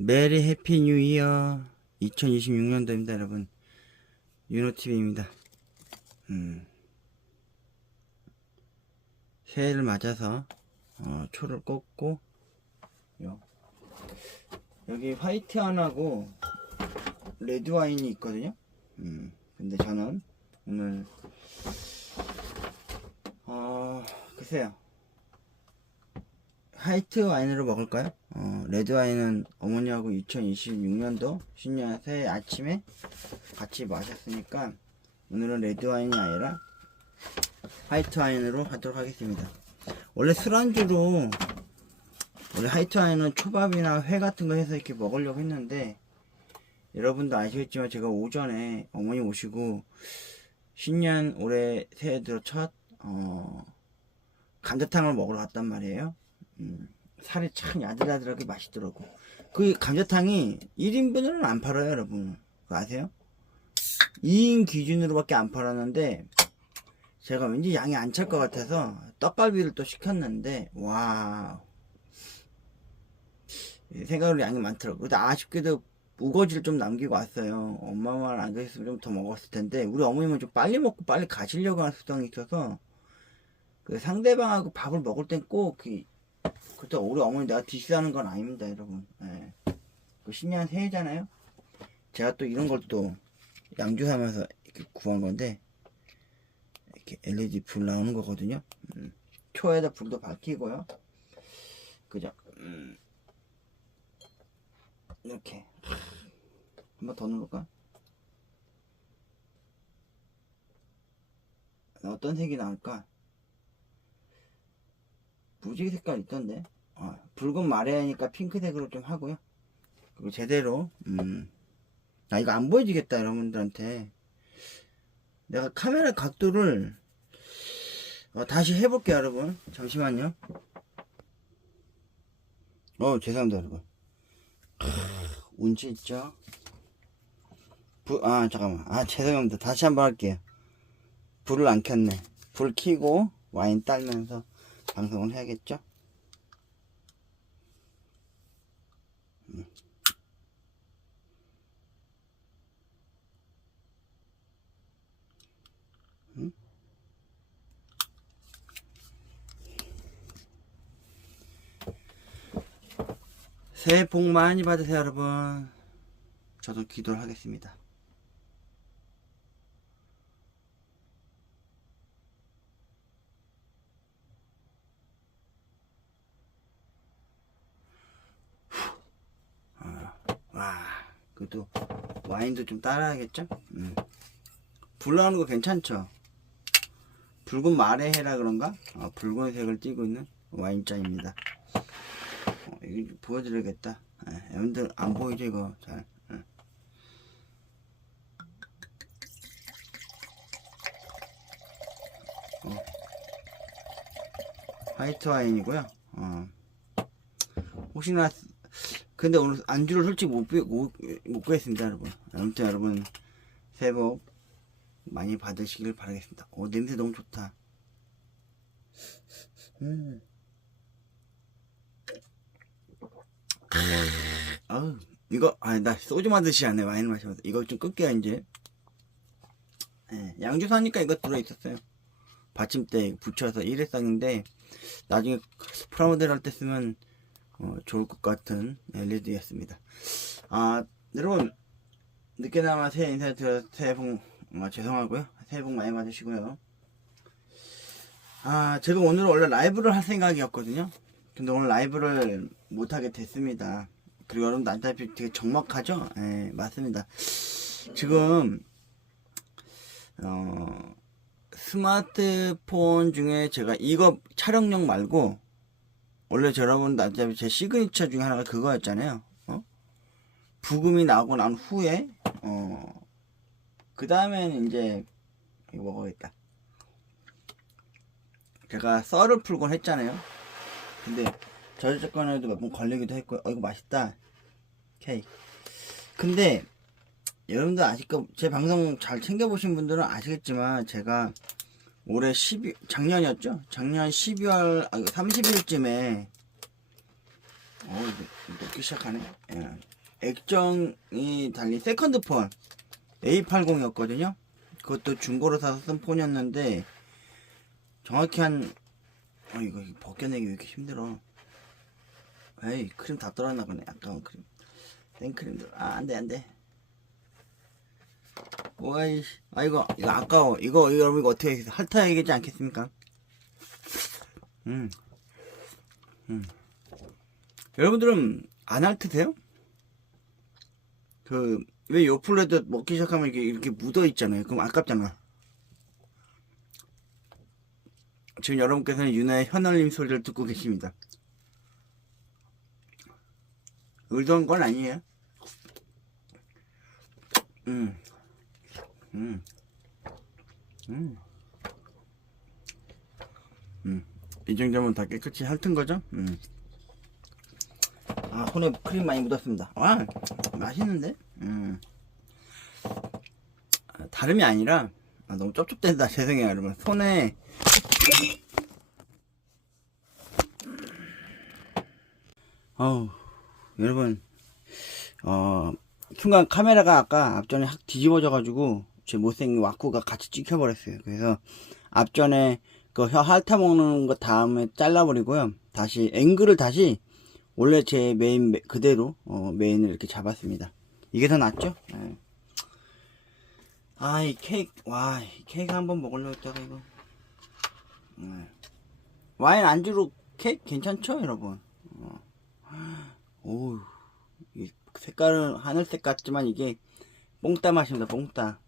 메리 해피 뉴 이어 2026년도입니다 여러분. 윤호TV입니다. 새해를 맞아서 초를 꽂고 여기 화이트 안하고 레드 와인이 있거든요. 근데 저는 오늘 글쎄요, 화이트 와인으로 먹을까요? 레드 와인은 어머니하고 2026년도 신년 새해 아침에 같이 마셨으니까 오늘은 레드 와인이 아니라 화이트 와인으로 하도록 하겠습니다. 원래 술안주로 원래 화이트 와인은 초밥이나 회 같은 거 해서 이렇게 먹으려고 했는데, 여러분도 아시겠지만 제가 오전에 어머니 오시고 신년 올해 새해 들어 첫 감자탕을 먹으러 갔단 말이에요. 살이 참 야들야들하게 맛있더라고. 그 감자탕이 1인분으로는 안 팔아요 여러분. 그거 아세요? 2인 기준으로밖에 안 팔았는데 제가 왠지 양이 안 찰 것 같아서 떡갈비를 또 시켰는데, 와, 생각으로 양이 많더라고. 근데 아쉽게도 우거지를 좀 남기고 왔어요. 엄마만 안 계셨으면 좀 더 먹었을 텐데, 우리 어머님은 좀 빨리 먹고 빨리 가시려고 하는 습성이 있어서 그 상대방하고 밥을 먹을 땐 꼭 그때 우리 어머니 내가 디스하는 건 아닙니다 여러분. 예. 그 신년 새해잖아요. 제가 또 이런 걸 또 양주 사면서 이렇게 구한 건데, 이렇게 LED 불 나오는 거거든요. 초에다 불도 밝히고요. 그죠? 이렇게 한번 더 누를까? 어떤 색이 나올까? 무지개 색깔 있던데. 붉은 마레아니까 핑크색으로 좀 하고요. 그리고 제대로 이거 안 보여지겠다 여러분들한테. 내가 카메라 각도를 다시 해볼게요 여러분. 잠시만요. 죄송합니다 여러분. 운치 있죠? 잠깐만. 죄송합니다. 다시 한번 할게요. 불을 안 켰네. 불 켜고 와인 따면서 방송을 해야겠죠? 새해 복 많이 받으세요 여러분. 저도 기도를 하겠습니다. 와, 그래도 와인도 좀 따라야겠죠? 불 나오는 거 괜찮죠? 붉은 마레해라 그런가? 붉은색을 띠고 있는 와인잔입니다. 이거 보여드려야겠다. 여러분들 안 보이죠 이거 잘. 화이트 와인이고요. 혹시나 근데 오늘 안주를 솔직히 못 구했습니다 여러분. 아무튼 여러분 새해 복 많이 받으시길 바라겠습니다. 냄새 너무 좋다. 이거 나 소주 마듯이 안해. 와인을 마셔서 이거 좀 끌게요 이제. 양주 사니까 이거 들어있었어요. 받침대 붙여서 일회성인데 나중에 프라모델 할 때 쓰면 좋을 것 같은 LED였습니다. 여러분 늦게나마 새해 인사드려 새해 복 죄송하고요. 새해 복 많이 받으시고요. 제가 오늘 원래 라이브를 할 생각이었거든요. 근데 오늘 라이브를 못하게 됐습니다. 그리고 여러분 난타피 되게 적막하죠? 네, 맞습니다. 지금 스마트폰 중에 제가 이거 촬영용 말고 원래 여러분 난타피 제 시그니처 중에 하나가 그거였잖아요. 부금이 나오고 난 후에 그 다음에는 이제 이거 먹어야겠다. 제가 썰을 풀곤 했잖아요. 근데 저작권에도 몇 번 걸리기도 했고, 이거 맛있다 케이크. 근데 여러분들 제 방송 잘 챙겨보신 분들은 아시겠지만 제가 올해 작년이었죠? 작년 12월 30일쯤에 이제 녹기 시작하네. 예. 액정이 달린 세컨드폰 A80이었거든요. 그것도 중고로 사서 쓴 폰이었는데 정확히 이거 벗겨내기 왜 이렇게 힘들어. 에이, 크림 다 떨어졌나 보네. 아까운 크림. 생크림들. 안돼. 와이씨. 이거 아까워. 이거 여러분 이거 어떻게 핥아야겠지 않겠습니까? 여러분들은 안 핥으세요? 왜 요플레도 먹기 시작하면 이렇게 묻어 있잖아요. 그럼 아깝잖아. 지금 여러분께서는 유나의 혀날림 소리를 듣고 계십니다. 의도한 건 아니에요. 이 정도면 다 깨끗이 핥은 거죠? 손에 크림 많이 묻었습니다. 와, 맛있는데? 다름이 아니라, 너무 쩝쩝댄다. 죄송해요, 여러분. 손에, 여러분, 순간 카메라가 아까 앞전에 확 뒤집어져가지고, 제 못생긴 와꾸가 같이 찍혀버렸어요. 그래서, 앞전에 그 혀 핥아먹는 거 다음에 잘라버리고요. 다시, 앵글을 다시, 원래 제 메인 그대로, 메인을 이렇게 잡았습니다. 이게 더 낫죠? 네. 이 케이크, 이 케이크 한번 먹으려고 했다가, 이거. 와인 안주로 케이크 괜찮죠, 여러분? 이 색깔은 하늘색 같지만 이게 뽕따 맛입니다, 뽕따.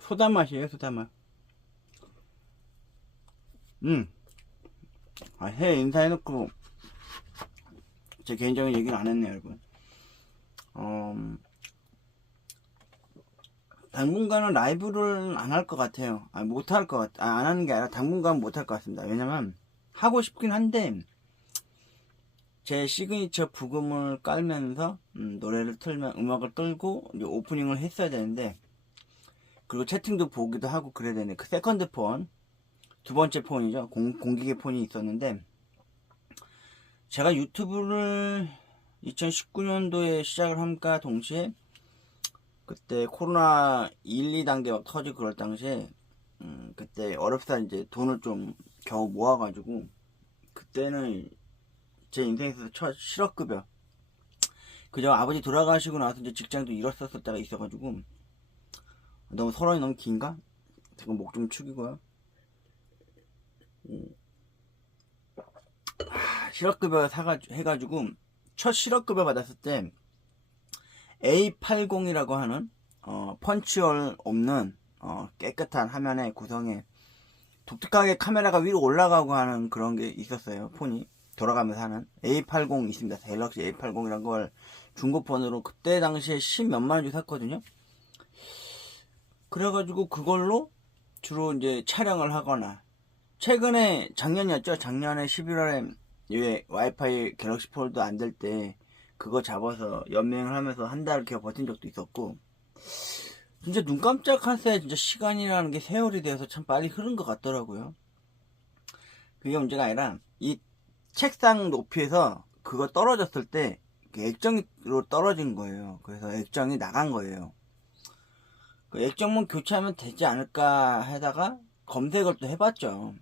소다 맛이에요, 소다 맛. 해 인사해놓고 제 개인적인 얘기는 안 했네요, 여러분. 당분간은 라이브를 안 할 것 같아요. 못 할 것 같, 안 하는 게 아니라 당분간 못 할 것 같습니다. 왜냐면 하고 싶긴 한데 제 시그니처 부금을 깔면서 노래를 틀면 음악을 틀고 이제 오프닝을 했어야 되는데, 그리고 채팅도 보기도 하고 그래야 되는데, 그 세컨드 폰, 두 번째 폰이죠. 공기계 폰이 있었는데, 제가 유튜브를 2019년도에 시작을 함과 동시에 그때 코로나 1, 2단계 막 터지고 그럴 당시에 그때 어렵사 이제 돈을 좀 겨우 모아가지고, 그때는 제 인생에서 첫 실업급여, 그저 아버지 돌아가시고 나서 이제 직장도 잃었었을 때가 있어가지고, 너무 서론이 너무 긴가? 잠깐 목 좀 축이고요. 실업급여 해가지고 첫 실업급여 받았을 때 A80이라고 하는 펀치홀 없는 깨끗한 화면의 구성에 독특하게 카메라가 위로 올라가고 하는 그런 게 있었어요. 폰이 돌아가면서 하는 A80 있습니다. 갤럭시 A80이란 걸 중고폰으로 그때 당시에 10몇만 원 주고 샀거든요. 그래가지고 그걸로 주로 이제 촬영을 하거나, 최근에 작년이었죠. 작년에 11월에 왜 와이파이 갤럭시 폴드 안 될 때 그거 잡아서 연맹을 하면서 한 달 이렇게 버틴 적도 있었고, 진짜 눈 깜짝할 새 진짜 시간이라는 게 세월이 되어서 참 빨리 흐른 것 같더라고요. 그게 문제가 아니라 이 책상 높이에서 그거 떨어졌을 때 액정으로 떨어진 거예요. 그래서 액정이 나간 거예요. 그 액정만 교체하면 되지 않을까 하다가 검색을 또 해봤죠.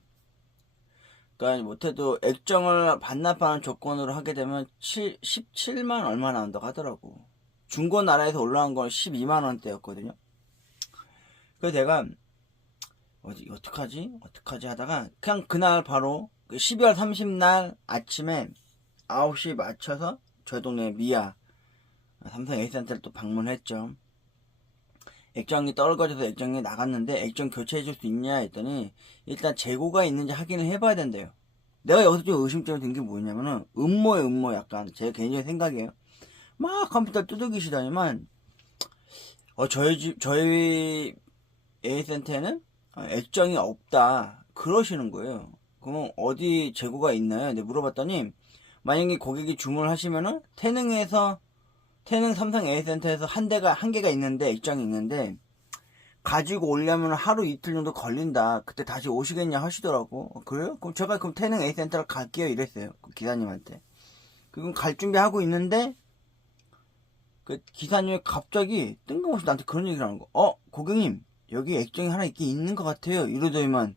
그러니까 못해도 액정을 반납하는 조건으로 하게 되면 17만 얼마 나온다고 하더라고. 중고 나라에서 올라온 건 12만 원대였거든요. 그래서 내가 어떡하지 하다가 그냥 그날 바로 12월 30날 아침에 9시 맞춰서 저희 동네 미아 삼성 A센터를 또 방문했죠. 액정이 떨어져서 액정이 나갔는데 액정 교체해줄 수 있냐 했더니 일단 재고가 있는지 확인을 해봐야 된대요. 내가 여기서 좀 의심점이 든 게 뭐냐면은 음모 약간 제 개인적인 생각이에요. 막 컴퓨터 두들기시더니만 저희 A센터에는 액정이 없다 그러시는 거예요. 그러면 어디 재고가 있나요? 근데 물어봤더니 만약에 고객이 주문을 하시면은 태능 삼성 A센터에서 한 개가 있는데, 액정이 있는데 가지고 오려면 하루 이틀 정도 걸린다. 그때 다시 오시겠냐 하시더라고. 그래요? 그럼 제가 그럼 태릉 A센터를 갈게요. 이랬어요. 그 기사님한테. 그럼 갈 준비하고 있는데, 그 기사님이 갑자기 뜬금없이 나한테 그런 얘기를 하는 거. 고객님, 여기 액정이 하나 있는 것 같아요. 이러더니만,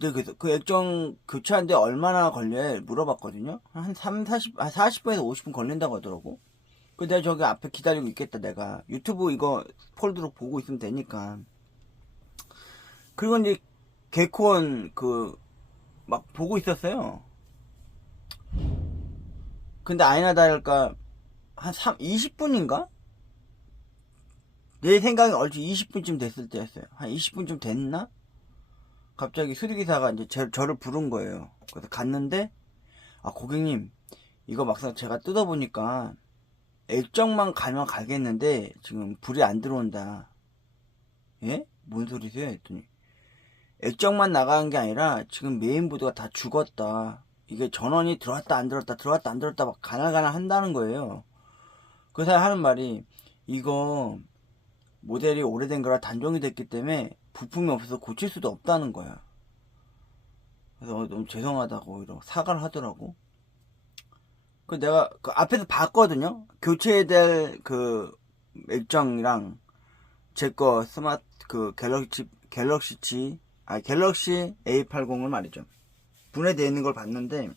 그래서 그 액정 교체하는데 얼마나 걸려요? 물어봤거든요. 한 40분에서 50분 걸린다고 하더라고. 그 내가 저기 앞에 기다리고 있겠다. 내가 유튜브 이거 폴드로 보고 있으면 되니까. 그리고 이제 개콘 막 보고 있었어요. 근데 아니나 다를까 한 20분인가? 내 생각에 얼추 20분쯤 됐을 때였어요. 한 20분쯤 됐나? 갑자기 수리기사가 이제 저를 부른 거예요. 그래서 갔는데, 고객님, 이거 막상 제가 뜯어보니까 액정만 가면 가겠는데 지금 불이 안 들어온다. 예? 뭔 소리세요? 했더니 액정만 나가는 게 아니라 지금 메인보드가 다 죽었다. 이게 전원이 들어왔다 안 들어왔다 들어왔다 안 들어왔다 막 가날가날 한다는 거예요. 그 사람이 하는 말이, 이거 모델이 오래된 거라 단종이 됐기 때문에 부품이 없어서 고칠 수도 없다는 거야. 그래서 너무 죄송하다고 이러고 사과를 하더라고. 그 내가 그 앞에서 봤거든요. 교체해야 될 그 액정이랑 제 거 스마트 갤럭시 A80을 말이죠. 분해되어 있는 걸 봤는데,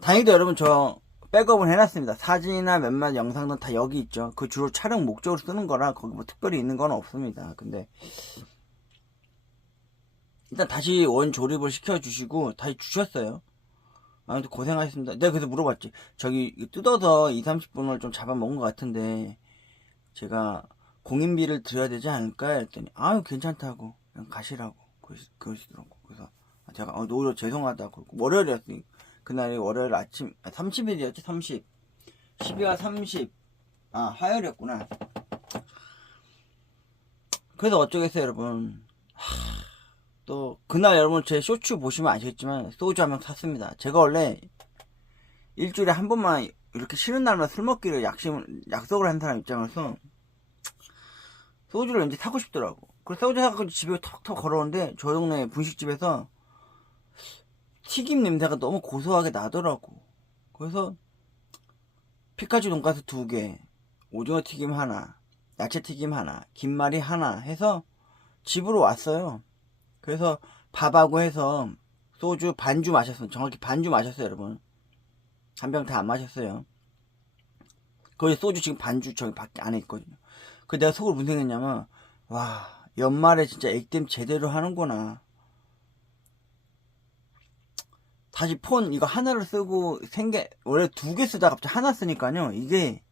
다행히도 여러분 저 백업을 해놨습니다. 사진이나 몇몇 영상은 다 여기 있죠. 그 주로 촬영 목적으로 쓰는 거라 거기 뭐 특별히 있는 건 없습니다. 근데 일단 다시 원 조립을 시켜주시고 다시 주셨어요. 아무튼 고생하셨습니다. 내가 그래서 물어봤지. 저기 뜯어서 2-30분을 좀 잡아먹은 것 같은데 제가 공인비를 드려야 되지 않을까? 했더니 괜찮다고 그냥 가시라고 그러시더라고. 그래서 제가 오히려 죄송하다고. 월요일이었으니 그날이 월요일 아침 30일이었지. 12월 30 화요일이었구나. 그래서 어쩌겠어요 여러분. 또 그날 여러분 제 쇼츠 보시면 아시겠지만 소주 한 병 샀습니다. 제가 원래 일주일에 한 번만 이렇게 쉬는 날만 술 먹기를 약속을 한 사람 입장에서 소주를 왠지 사고 싶더라고. 그래서 소주 사고 집에 턱턱 걸어오는데 저 동네 분식집에서 튀김 냄새가 너무 고소하게 나더라고. 그래서 피카츄 돈가스 2개, 오징어 튀김 하나, 야채 튀김 하나, 김말이 하나 해서 집으로 왔어요. 그래서 밥하고 해서 소주 반주 마셨어요. 정확히 반주 마셨어요 여러분. 한 병 다 안 마셨어요. 거기 소주 지금 반주 저기 밖에 안에 있거든요. 그 내가 속으로 무슨 생각했냐면, 와, 연말에 진짜 액땜 제대로 하는구나. 다시 폰 이거 하나를 쓰고 원래 2개 쓰다가 갑자기 하나 쓰니까요. 이게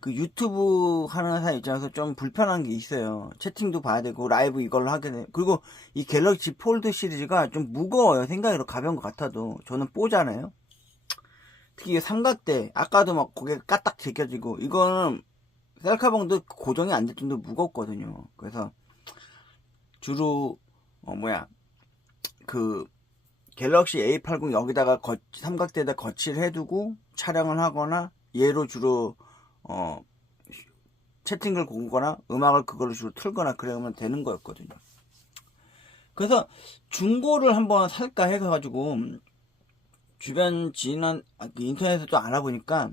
그 유튜브 하는 사람 입장에서 좀 불편한 게 있어요. 채팅도 봐야 되고 라이브 이걸로 하게 돼. 그리고 이 갤럭시 폴드 시리즈가 좀 무거워요. 생각으로 가벼운 것 같아도 저는 뽀잖아요. 특히 삼각대 아까도 막 고개가 까딱 제껴지고 이거는 셀카봉도 고정이 안 될 정도로 무겁거든요. 그래서 주로 그 갤럭시 A80 여기다가 삼각대에다 거치를 해두고 촬영을 하거나 얘로 주로 채팅을 보거나 음악을 그걸로 주로 틀거나 그러면 되는 거였거든요. 그래서 중고를 한번 살까 해가지고 주변 지인한 인터넷에도 알아보니까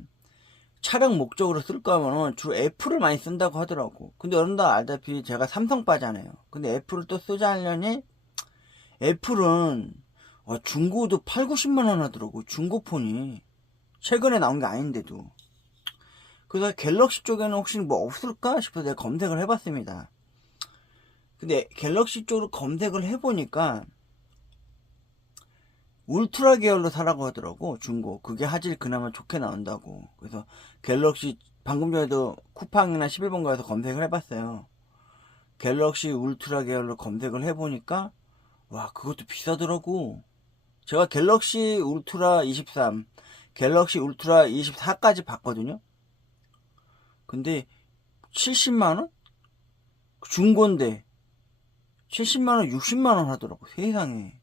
촬영 목적으로 쓸까 하면은 주로 애플을 많이 쓴다고 하더라고. 근데 여러분들 알다시피 제가 삼성빠잖아요. 근데 애플을 또 쓰자 하려니 애플은 중고도 8-90만원 하더라고. 중고폰이 최근에 나온 게 아닌데도. 그래서 갤럭시 쪽에는 혹시 뭐 없을까 싶어서 내가 검색을 해봤습니다. 근데 갤럭시 쪽으로 검색을 해보니까 울트라 계열로 사라고 하더라고. 중고. 그게 화질 그나마 좋게 나온다고. 그래서 갤럭시 방금 전에도 쿠팡이나 11번 가서 검색을 해봤어요. 갤럭시 울트라 계열로 검색을 해보니까 와, 그것도 비싸더라고. 제가 갤럭시 울트라 23, 갤럭시 울트라 24까지 봤거든요. 근데 70만원? 중고인데 70만원, 60만원 하더라고. 세상에.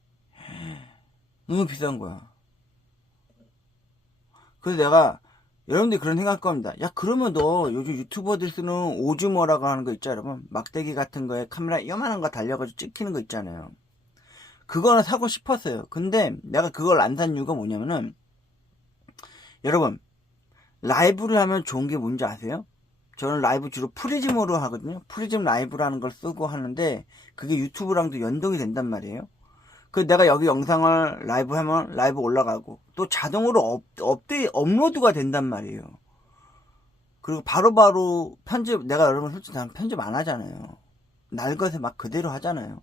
너무 비싼 거야. 그래서 내가 여러분들이 그런 생각할 겁니다. 야, 그러면 너 요즘 유튜버들 쓰는 오즈모라고 하는 거 있죠, 여러분? 막대기 같은 거에 카메라 요만한 거 달려가지고 찍히는 거 있잖아요. 그거는 사고 싶었어요. 근데 내가 그걸 안 산 이유가 뭐냐면은, 여러분, 라이브를 하면 좋은 게 뭔지 아세요? 저는 라이브 주로 프리즘으로 하거든요. 프리즘 라이브라는 걸 쓰고 하는데, 그게 유튜브랑도 연동이 된단 말이에요. 그 내가 여기 영상을 라이브 하면 라이브 올라가고, 또 자동으로 업로드가 된단 말이에요. 그리고 바로바로 편집, 내가 여러분 솔직히 편집 안 하잖아요. 날 것에 막 그대로 하잖아요.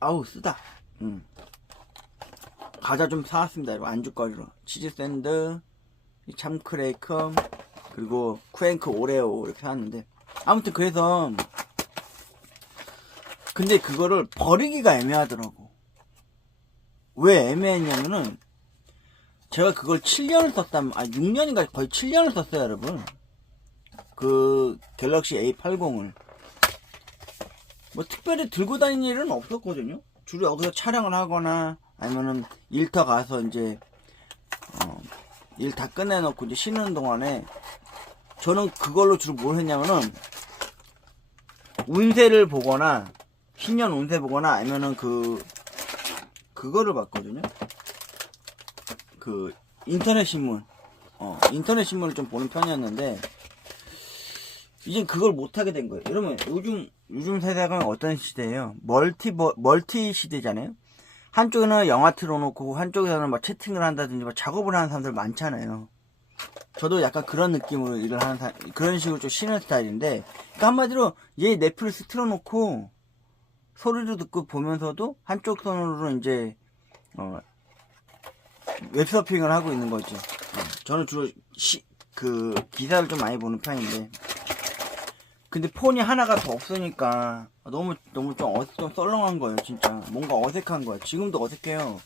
아우, 쓰다. 과자 좀 사왔습니다. 이거 안주거리로. 치즈 샌드, 참크레이크, 그리고 쿠앤크 오레오 이렇게 사왔는데. 아무튼 그래서, 근데 그거를 버리기가 애매하더라고. 왜 애매했냐면은, 제가 그걸 7년을 썼다면, 6년인가 거의 7년을 썼어요, 여러분. 그, 갤럭시 A80을. 뭐, 특별히 들고 다니는 일은 없었거든요. 주로 여기서 촬영을 하거나, 아니면은, 일터 가서 이제, 일 다 끝내놓고 이제 쉬는 동안에, 저는 그걸로 주로 뭘 했냐면은, 운세를 보거나, 신년 운세 보거나, 아니면은 그거를 봤거든요. 그, 인터넷 신문. 인터넷 신문을 좀 보는 편이었는데, 이제 그걸 못하게 된 거예요. 여러분, 요즘 세대가 어떤 시대예요? 멀티 시대잖아요? 한쪽에는 영화 틀어놓고, 한쪽에서는 막 채팅을 한다든지, 막 작업을 하는 사람들 많잖아요. 저도 약간 그런 느낌으로 일을 하는 그런 식으로 좀 쉬는 스타일인데, 그러니까 한마디로, 얘 넷플릭스 틀어놓고, 소리도 듣고 보면서도, 한쪽 손으로 이제, 웹서핑을 하고 있는 거지. 저는 주로 기사를 좀 많이 보는 편인데. 근데 폰이 하나가 더 없으니까 너무 좀 썰렁한 거예요, 진짜. 뭔가 어색한 거예요. 지금도 어색해요.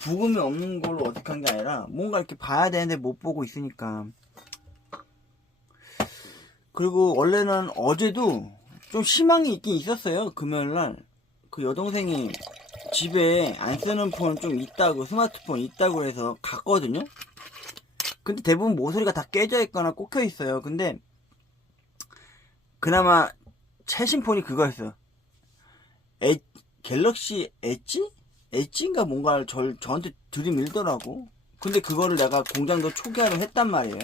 부금이 없는 걸로 어색한 게 아니라 뭔가 이렇게 봐야 되는데 못 보고 있으니까. 그리고 원래는 어제도 좀 희망이 있긴 있었어요. 금요일날 그 여동생이 집에 안 쓰는 폰 좀 있다고, 스마트폰 있다고 해서 갔거든요. 근데 대부분 모서리가 다 깨져 있거나 꽂혀 있어요. 근데 그나마 최신 폰이 그거였어요. 갤럭시 엣지? 엣지인가 뭔가를 저한테 들이밀더라고. 근데 그거를 내가 공장도 초기화를 했단 말이에요.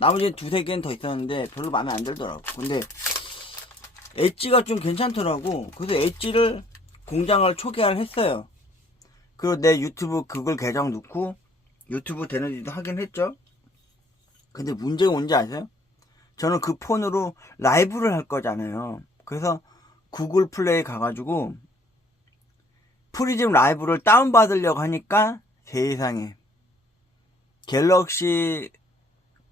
나머지 두세 개는 더 있었는데 별로 마음에 안 들더라고. 근데 엣지가 좀 괜찮더라고. 그래서 엣지를 공장을 초기화를 했어요. 그리고 내 유튜브 그걸 계정 넣고 유튜브 되는지도 하긴 했죠. 근데 문제가 뭔지 아세요? 저는 그 폰으로 라이브를 할 거잖아요. 그래서 구글 플레이 가가지고 프리즘 라이브를 다운받으려고 하니까 세상에 갤럭시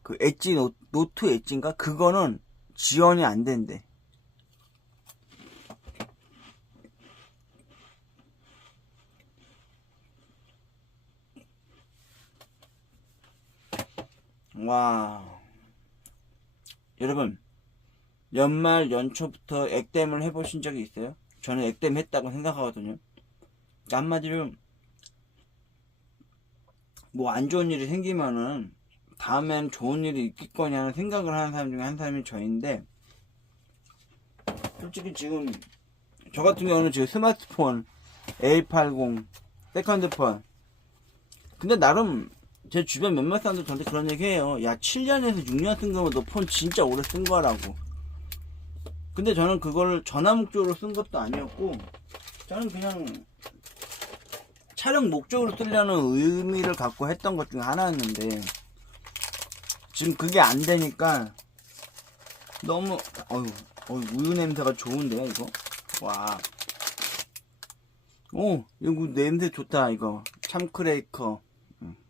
그 엣지 노트 엣지인가? 그거는 지원이 안 된대. 와, 여러분 연말 연초부터 액땜을 해보신 적이 있어요? 저는 액땜 했다고 생각하거든요. 그러니까 한마디로 뭐 안 좋은 일이 생기면은 다음엔 좋은 일이 있겠거니 하는 생각을 하는 사람 중에 한 사람이 저인데, 솔직히 지금 저 같은 경우는 지금 스마트폰 A80 세컨드폰, 근데 나름 제 주변 몇몇 사람들 저한테 그런 얘기 해요. 야, 7년에서 6년 쓴 거면 너 폰 진짜 오래 쓴 거라고. 근데 저는 그걸 전화 목적으로 쓴 것도 아니었고, 저는 그냥 촬영 목적으로 쓰려는 의미를 갖고 했던 것 중에 하나였는데, 지금 그게 안 되니까 너무 우유 냄새가 좋은데요, 이거? 와, 이거 냄새 좋다. 이거 참크레이커.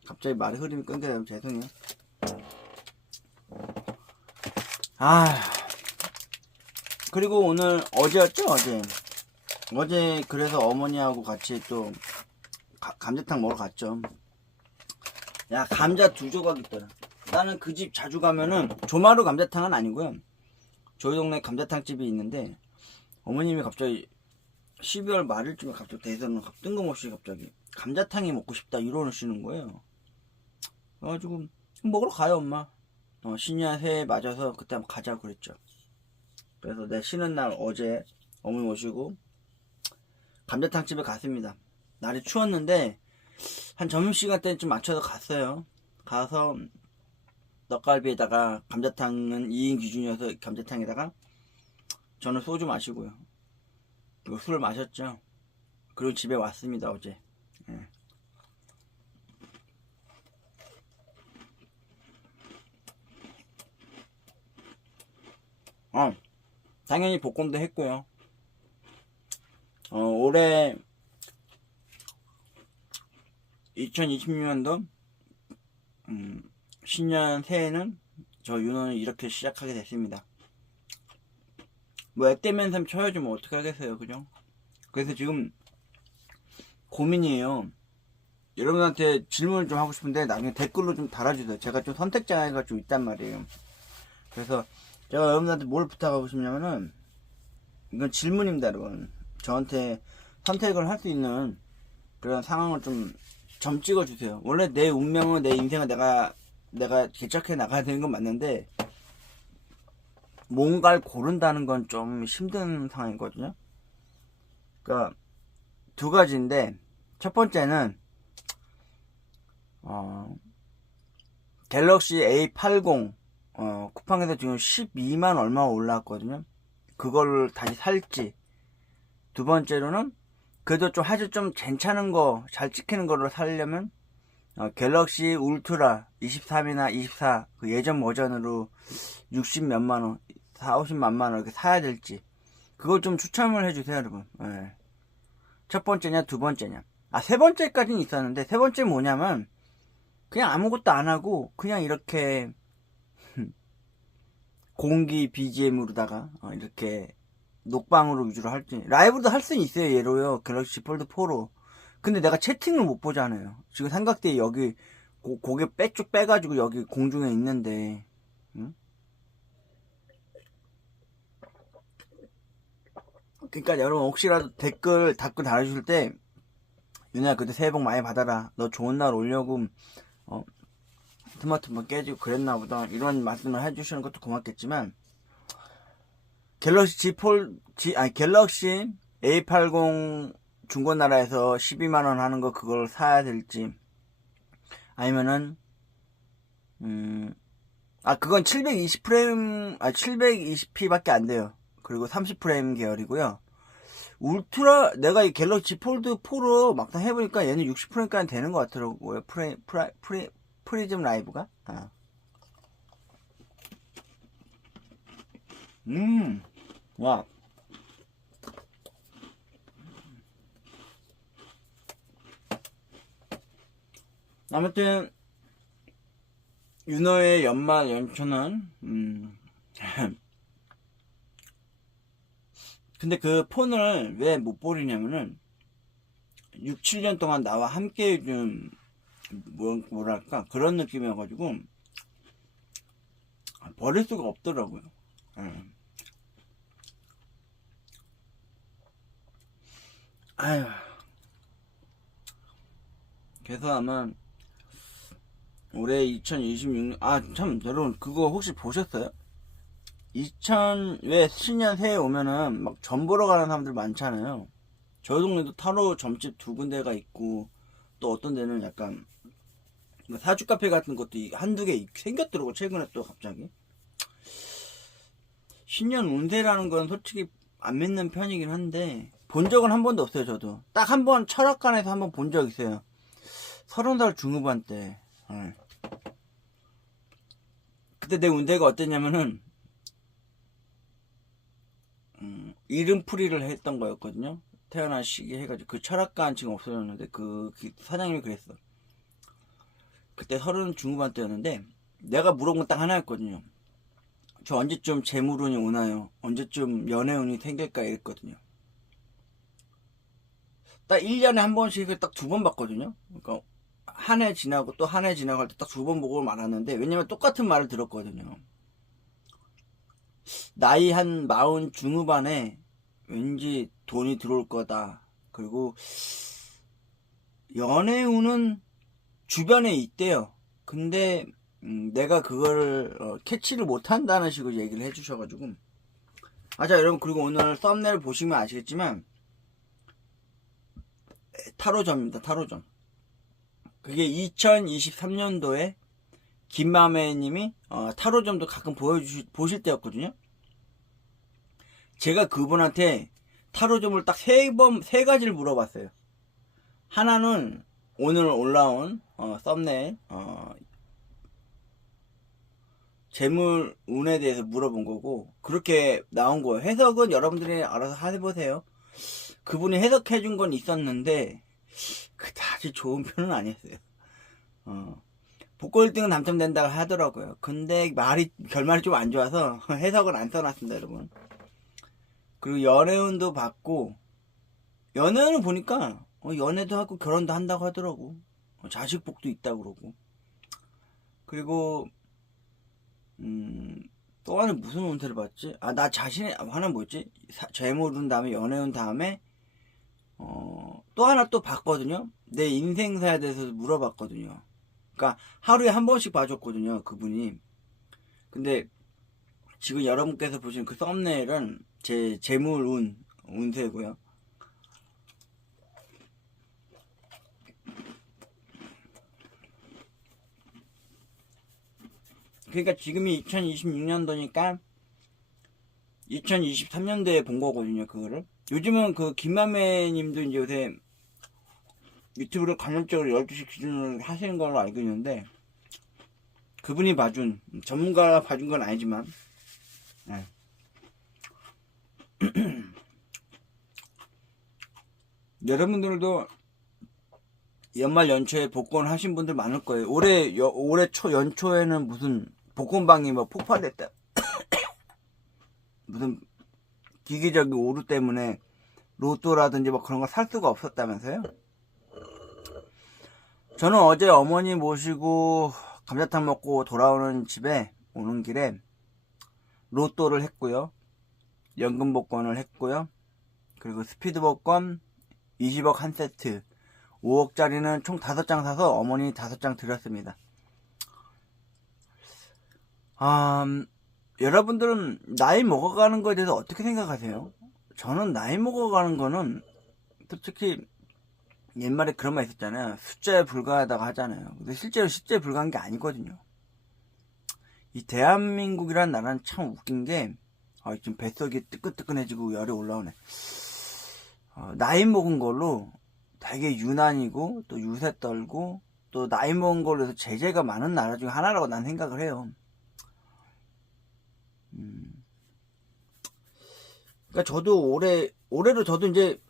갑자기 말의 흐름이 끊겨요. 죄송해요. 그리고 오늘 어제였죠? 어제 그래서 어머니하고 같이 또 감자탕 먹으러 갔죠. 야, 감자 2조각 있더라. 나는 그 집 자주 가면은, 조마루 감자탕은 아니고요, 저희 동네 감자탕 집이 있는데 어머님이 갑자기 12월 말일쯤에 갑자기 대선은 뜬금없이 갑자기 감자탕이 먹고 싶다 이러시는 거예요. 그래가지고 먹으러 가요 엄마. 신년 새해 맞아서 그때 한번 가자고 그랬죠. 그래서 내 쉬는 날 어제 어머니 모시고 감자탕집에 갔습니다. 날이 추웠는데 한 점심시간 때쯤 맞춰서 갔어요. 가서 떡갈비에다가 감자탕은 2인 기준이어서 감자탕에다가 저는 소주 마시고요. 그리고 술을 마셨죠. 그리고 집에 왔습니다 어제. 예. 당연히 복권도 했고요. 올해 2026년도 신년 새해는 저 윤호는 이렇게 시작하게 됐습니다. 뭐 애떼면삼 쳐야지 뭐 어떻게 하겠어요, 그죠? 그래서 지금 고민이에요. 여러분한테 질문을 좀 하고 싶은데 나중에 댓글로 좀 달아주세요. 제가 좀 선택 장애가 좀 있단 말이에요. 그래서 제가 여러분한테 뭘 부탁하고 싶냐면은 이건 질문입니다, 여러분. 저한테 선택을 할 수 있는 그런 상황을 좀 점 찍어주세요. 원래 내 운명은 내 인생을 내가 개척해 나가야 되는 건 맞는데 뭔가를 고른다는 건 좀 힘든 상황이거든요. 그러니까 두 가지인데 첫 번째는 갤럭시 A80 쿠팡에서 지금 12만 얼마 올라왔거든요. 그걸 다시 살지. 두 번째로는 그래도 좀 아주 좀 괜찮은 거 잘 찍히는 거를 사려면 갤럭시 울트라 23이나 24 그 예전 버전으로 60 몇만 원 4, 50만 원 이렇게 사야 될지 그걸 좀 추천을 해주세요 여러분. 네. 첫 번째냐 두 번째냐. 세 번째까지는 있었는데 세 번째 뭐냐면 그냥 아무것도 안 하고 그냥 이렇게 공기 BGM으로다가 이렇게 녹방으로 위주로 할지 라이브도 할 수는 있어요. 예로요 갤럭시 폴드 4로. 근데 내가 채팅을 못 보잖아요. 지금 삼각대에 여기 고개 쭉 빼가지고 여기 공중에 있는데 응? 그러니까 여러분 혹시라도 댓글 달아주실 때 윤아 그때 새해 복 많이 받아라. 너 좋은 날 오려고 스마트폰 깨지고 그랬나 보다 이런 말씀을 해주시는 것도 고맙겠지만 갤럭시 갤럭시 A80 중고나라에서 12만원 하는 거 그걸 사야 될지 아니면은 그건 720프레임 720p 밖에 안 돼요. 그리고 30프레임 계열이고요. 울트라 내가 이 갤럭시 폴드 4로 막상 해보니까 얘는 60프레임까지 되는 것 같더라고요. 프리즘 라이브가. 와. 아무튼 윤호의 연말 연초는 근데 그 폰을 왜 못 버리냐면은 6, 7년 동안 나와 함께 해준 뭐랄까 그런 느낌이어가지고 버릴 수가 없더라고요. 아휴. 그래서 아마 올해 2026년 참 여러분 그거 혹시 보셨어요? 왜 신년 새해 오면은 막 점 보러 가는 사람들 많잖아요. 저희 동네도 타로 점집 두 군데가 있고 또 어떤 데는 약간 사주 카페 같은 것도 한두 개 생겼더라고 최근에 또 갑자기. 신년 운세라는 건 솔직히 안 믿는 편이긴 한데 본 적은 한 번도 없어요. 저도 딱 한 번 철학관에서 한 번 본 적 있어요. 30살 중후반 때. 그때 내 운세가 어땠냐면은 이름풀이를 했던 거였거든요. 태어난 시기 해가지고 그 철학관 지금 없어졌는데 그 사장님이 그랬어. 그때 30 중후반 때였는데 내가 물어본 건 딱 하나였거든요. 저 언제쯤 재물운이 오나요? 언제쯤 연애운이 생길까 이랬거든요. 딱 1년에 한 번씩 딱 두 번 봤거든요. 그러니까 한 해 지나고 또 한 해 지나고 할 때 딱 두 번 보고 말았는데 왜냐면 똑같은 말을 들었거든요. 나이 한 40 중후반에 왠지 돈이 들어올 거다. 그리고 연애운은 주변에 있대요. 근데 내가 그거를 캐치를 못한다는 식으로 얘기를 해주셔가지고. 자 여러분, 그리고 오늘 썸네일 보시면 아시겠지만 타로점입니다. 타로점. 그게 2023년도에 김마매님이 타로점도 가끔 보실 때였거든요. 제가 그분한테 타로점을 딱 세 가지를 물어봤어요. 하나는 오늘 올라온 썸네일 재물운에 대해서 물어본 거고, 그렇게 나온 거예요. 해석은 여러분들이 알아서 해보세요. 그분이 해석해준 건 있었는데 그다지 좋은 편은 아니었어요. 복권 1등은 당첨된다고 하더라고요. 근데 결말이 좀 안 좋아서 해석은 안 써놨습니다, 여러분. 그리고 연애운도 받고, 연애운을 보니까 연애도 하고 결혼도 한다고 하더라고. 자식복도 있다고 그러고. 그리고 또 하나 무슨 운세를 봤지? 나 자신의 하나 뭐였지? 재물운 다음에 연애운 다음에 또 하나 또 봤거든요. 내 인생사에 대해서 물어봤거든요. 그러니까 하루에 한 번씩 봐줬거든요, 그분이. 근데 지금 여러분께서 보시는 그 썸네일은 제 재물운 운세고요. 그러니까 지금이 2026년도니까 2023년도에 본 거거든요, 그거를. 요즘은 그 김마매님도 이제 요새 유튜브를 간헐적으로 12시 기준으로 하시는 걸로 알고 있는데, 그분이 봐준, 전문가가 봐준 건 아니지만, 네. 여러분들도 연말 연초에 복권 하신 분들 많을 거예요. 올해 연초에는 무슨 복권방이 뭐 폭발했다. 무슨 기계적인 오류 때문에 로또라든지 뭐 그런 거 살 수가 없었다면서요? 저는 어제 어머니 모시고 감자탕 먹고 돌아오는 집에 오는 길에 로또를 했고요. 연금 복권을 했고요. 그리고 스피드 복권 20억 한 세트, 5억짜리는 총 5장 사서 어머니 5장 드렸습니다. 여러분들은 나이 먹어가는 거에 대해서 어떻게 생각하세요? 저는 나이 먹어가는 거는 솔직히 옛말에 그런 말 있었잖아요. 숫자에 불과하다고 하잖아요. 근데 실제로 숫자에 불과한 게 아니거든요. 이 대한민국이라는 나라는 참 웃긴 게, 지금 뱃속이 뜨끈뜨끈해지고 열이 올라오네. 나이 먹은 걸로 되게 유난이고 또 유세 떨고 또 나이 먹은 걸로 해서 제재가 많은 나라 중에 하나라고 난 생각을 해요. 그러니까 저도 올해로 저도 이제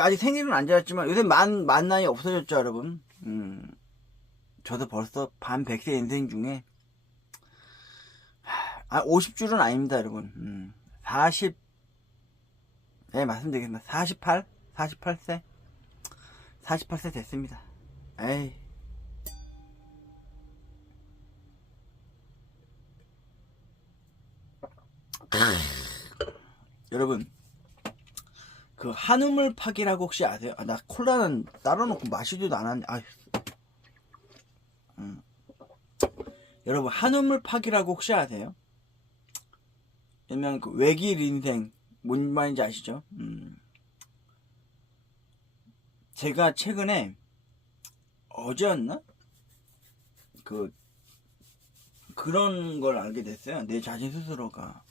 아직 생일은 안 지났지만 요새 만 나이 없어졌죠, 여러분. 저도 벌써 반 100세 인생 중에 50줄은 아닙니다, 여러분. 40, 네, 말씀드리겠습니다. 48세? 48세 됐습니다. 에이. 여러분, 그 한우물 팍이라고 혹시 아세요? 나 콜라는 따로 놓고 마시지도 않았는데, 여러분, 한우물 팍이라고 혹시 아세요? 아니면 그 외길 인생, 뭔 말인지 아시죠? 제가 최근에 어제였나? 그런 걸 알게 됐어요. 내 자신 스스로가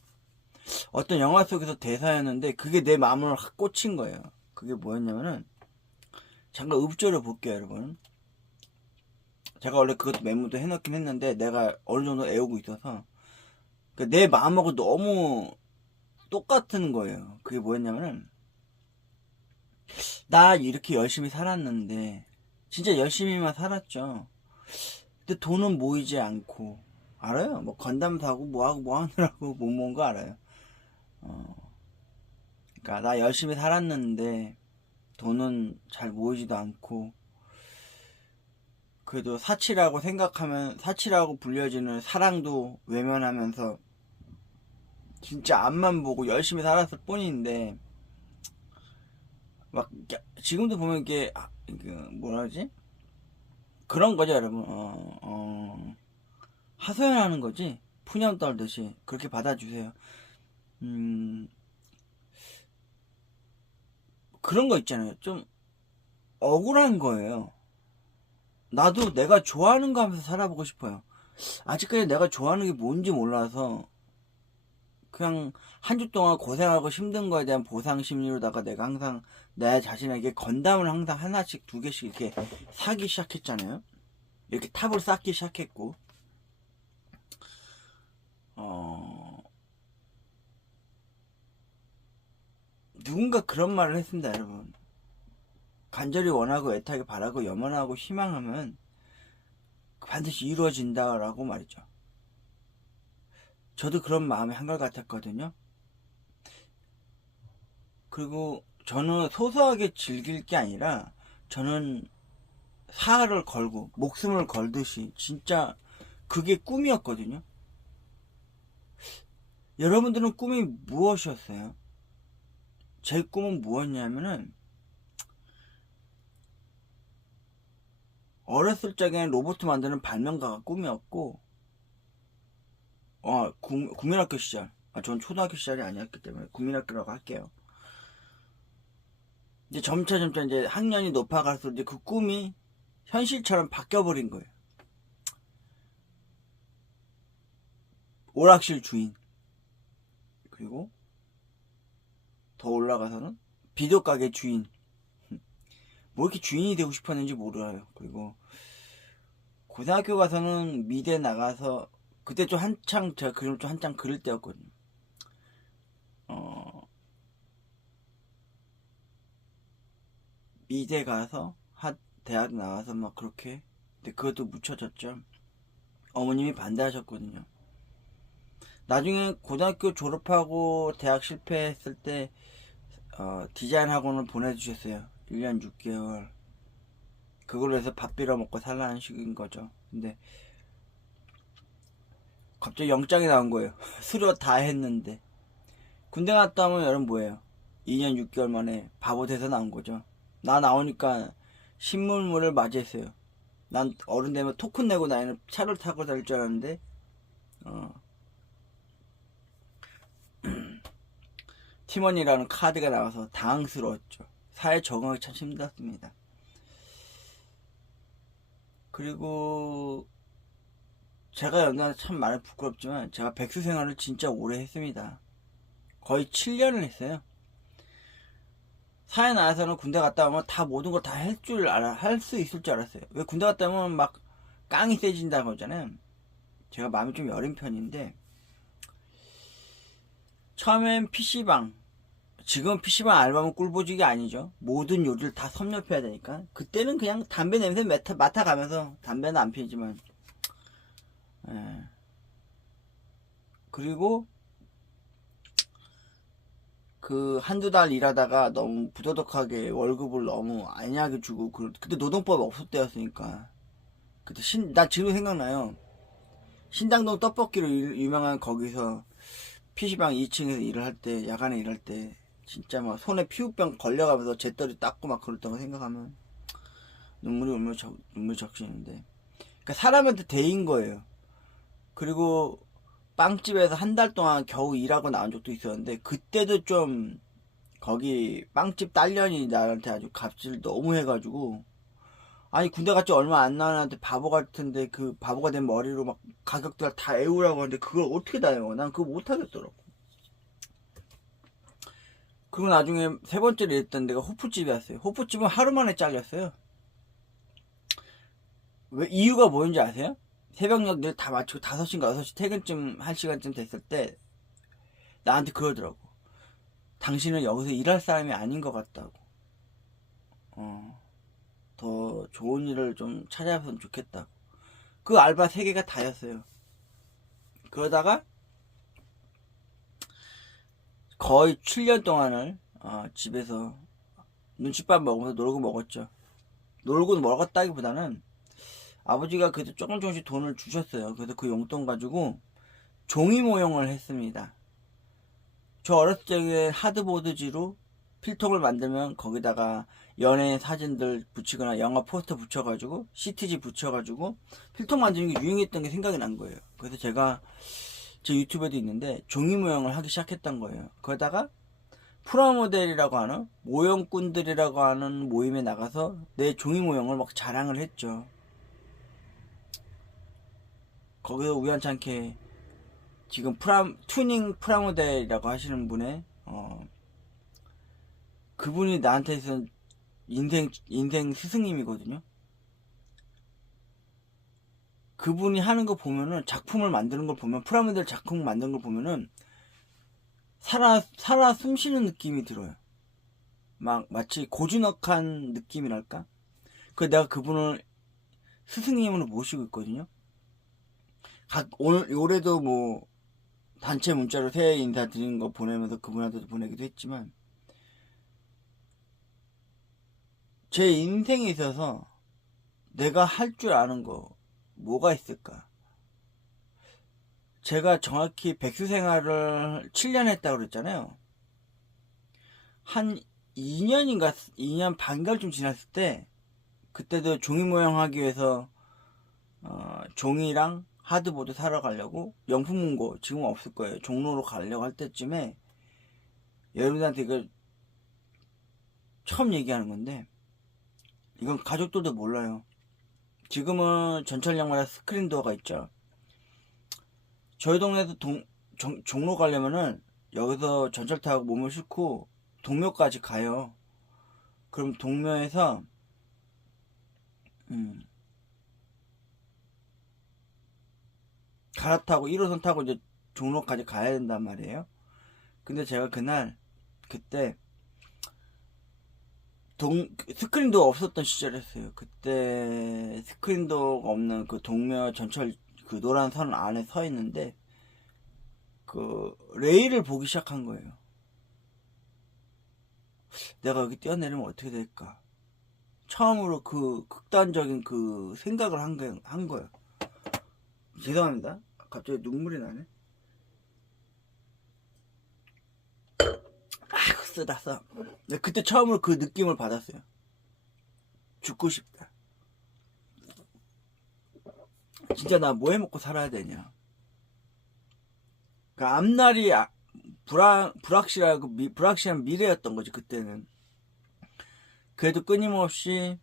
어떤 영화 속에서 대사였는데 그게 내 마음을 확 꽂힌 거예요. 그게 뭐였냐면은, 잠깐 읍조를 볼게요, 여러분. 제가 원래 그것도 메모도 해놓긴 했는데 내가 어느 정도 애우고 있어서 내 마음하고 너무 똑같은 거예요. 그게 뭐였냐면은, 나 이렇게 열심히 살았는데 진짜 열심히만 살았죠. 근데 돈은 모이지 않고, 알아요? 뭐 건담 사고 뭐하고 뭐하느라고 못 모은 거 알아요. 그러니까 나 열심히 살았는데 돈은 잘 모이지도 않고, 그래도 사치라고 생각하면 사치라고 불려지는 사랑도 외면하면서 진짜 앞만 보고 열심히 살았을 뿐인데, 막 지금도 보면 이게 뭐라 하지? 그런 거죠, 여러분. 하소연하는 거지. 푸념 떨듯이 그렇게 받아주세요. 그런 거 있잖아요. 좀 억울한 거예요. 나도 내가 좋아하는 거 하면서 살아보고 싶어요. 아직까지 내가 좋아하는 게 뭔지 몰라서 그냥 한 주 동안 고생하고 힘든 거에 대한 보상 심리로다가 내가 항상 내 자신에게 건담을 항상 하나씩 두 개씩 이렇게 사기 시작했잖아요. 이렇게 탑을 쌓기 시작했고, 누군가 그런 말을 했습니다, 여러분. 간절히 원하고 애타게 바라고 염원하고 희망하면 반드시 이루어진다라고 말이죠. 저도 그런 마음이 한결같았거든요. 그리고 저는 소소하게 즐길 게 아니라 저는 사활을 걸고 목숨을 걸듯이 진짜 그게 꿈이었거든요. 여러분들은 꿈이 무엇이었어요? 제 꿈은 무엇이냐면은 어렸을 적에는 로봇 만드는 발명가가 꿈이었고, 국민학교 시절, 전 초등학교 시절이 아니었기 때문에 국민학교라고 할게요. 이제 점차 이제 학년이 높아갈수록 이제 그 꿈이 현실처럼 바뀌어버린 거예요. 오락실 주인, 그리고 더 올라가서는 비디오 가게 주인. 뭐 이렇게 주인이 되고 싶었는지 몰라요. 그리고 고등학교 가서는 미대 나가서, 그때 좀 한창 제가 그림 좀 한창 그릴 때였거든요. 미대 가서 대학 나와서 막 그렇게, 근데 그것도 묻혀졌죠. 어머님이 반대하셨거든요. 나중에 고등학교 졸업하고 대학 실패했을 때 디자인 학원을 보내주셨어요. 1년 6개월. 그걸로 해서 밥 빌어 먹고 살라는 식인 거죠. 근데 갑자기 영장이 나온 거예요. 수료 다 했는데. 군대 갔다 오면 여러분 뭐예요? 2년 6개월 만에 바보 돼서 나온 거죠. 나 나오니까 신문물을 맞이했어요. 난 어른 되면 토큰 내고 다니는 차를 타고 다닐 줄 알았는데 팀원이라는 카드가 나와서 당황스러웠죠. 사회 적응하기 참 힘들었습니다. 그리고 제가 연애하는 참 많이 부끄럽지만 제가 백수 생활을 진짜 오래 했습니다. 거의 7년을 했어요. 사회 나와서는 군대 갔다 오면 다 모든 걸 다 할 수 있을 줄 알았어요. 왜 군대 갔다 오면 막 깡이 세진다고 하잖아요. 제가 마음이 좀 여린 편인데, 처음엔 PC방, 지금 PC방 알바면 꿀보직이 아니죠. 모든 요리를 다 섭렵해야 되니까. 그때는 그냥 담배 냄새 맡아가면서, 담배는 안 피지만. 그리고 그 한두 달 일하다가 너무 부도덕하게 월급을 너무 안이하게 주고, 그때 노동법 없을 때였으니까. 그때 나 지금 생각나요. 신당동 떡볶이로 유명한 거기서 PC방 2층에서 일을 할 때, 야간에 일할 때 진짜 막 손에 피부병 걸려가면서 재떨이 닦고 막 그랬던 거 생각하면 눈물이 적시는데, 그러니까 사람한테 대인 거예요. 그리고 빵집에서 한 달 동안 겨우 일하고 나온 적도 있었는데, 그때도 좀 거기 빵집 딸년이 나한테 아주 갑질 너무 해가지고, 아니 군대 갔지 얼마 안 나왔는데 바보 같은데 그 바보가 된 머리로 막 가격들 다 애우라고 하는데 그걸 어떻게 다 외워? 난 그거 못하겠더라고. 그리고 나중에 세 번째로 일했던 데가 호프집이었어요. 호프집은 하루 만에 잘렸어요. 왜, 이유가 뭐인지 아세요? 새벽녘 일 다 마치고 5시인가 6시 퇴근쯤 1시간쯤 됐을 때 나한테 그러더라고. 당신은 여기서 일할 사람이 아닌 것 같다고. 더 좋은 일을 좀 찾아봤으면 좋겠다. 그 알바 3개가 다였어요. 그러다가 거의 7년 동안을 집에서 눈칫밥 먹으면서 놀고 먹었죠. 놀고 먹었다기보다는 아버지가 그래도 조금씩 돈을 주셨어요. 그래서 그 용돈 가지고 종이 모형을 했습니다. 저 어렸을 적에 하드보드지로 필통을 만들면 거기다가 연예인 사진들 붙이거나 영화 포스터 붙여가지고 CTG 붙여가지고 필통 만드는 게 유행했던 게 생각이 난 거예요. 그래서 제가 제 유튜브에도 있는데 종이 모형을 하기 시작했던 거예요. 거기다가 프라모델이라고 하는 모형꾼들이라고 하는 모임에 나가서 내 종이 모형을 막 자랑을 했죠. 거기서 우연찮게 지금 투닝 프라모델이라고 하시는 분의 그분이 나한테서 인생 스승님이거든요. 그분이 하는 거 보면은, 작품을 만드는 걸 보면, 프라모델 작품 만드는 걸 보면은 살아 숨쉬는 느낌이 들어요. 마치 고즈넉한 느낌이랄까? 내가 그분을 스승님으로 모시고 있거든요. 올해도 뭐 단체 문자로 새해 인사 드리는 거 보내면서 그분한테도 보내기도 했지만, 제 인생에 있어서 내가 할 줄 아는 거 뭐가 있을까? 제가 정확히 백수 생활을 7년 했다고 그랬잖아요. 한 2년 반가쯤 지났을 때, 그때도 종이 모형 하기 위해서 종이랑 하드보드 사러 가려고 영풍문고, 지금 없을 거예요, 종로로 가려고 할 때쯤에 여러분들한테 이거 처음 얘기하는 건데, 이건 가족들도 몰라요. 지금은 전철역마다 스크린 도어가 있죠. 저희 동네에서 종로 가려면은 여기서 전철 타고 몸을 싣고 동묘까지 가요. 그럼 동묘에서 갈아타고 1호선 타고 이제 종로까지 가야 된단 말이에요. 근데 제가 그때 스크린도 없었던 시절이었어요. 그때 스크린도가 없는 그 동묘 전철 그 노란 선 안에 서 있는데, 그 레일을 보기 시작한 거예요. 내가 여기 뛰어내리면 어떻게 될까? 처음으로 그 극단적인 그 생각을 한 거예요. 죄송합니다. 갑자기 눈물이 나네. 쓰다 써. 그때 처음으로 그 느낌을 받았어요. 죽고 싶다. 진짜 나 뭐 해먹고 살아야 되냐. 그 앞날이 불확실한 미래였던 거지, 그때는. 그래도 끊임없이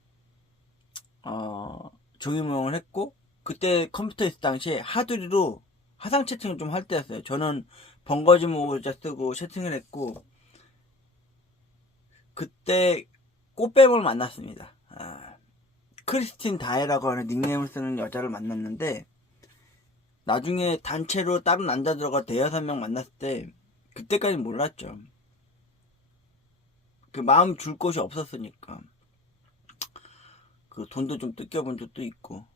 종이 모형을 했고, 그때 컴퓨터 있을 당시에 하두리로 화상 채팅을 좀 할 때였어요. 저는 번거지 모자 쓰고 채팅을 했고, 그때 꽃뱀을 만났습니다. 크리스틴 다혜라고 하는 닉네임을 쓰는 여자를 만났는데, 나중에 단체로 다른 남자들과 대여섯 명 만났을 때 그때까지는 몰랐죠. 그 마음 줄 곳이 없었으니까. 그 돈도 좀 뜯겨본 적도 있고,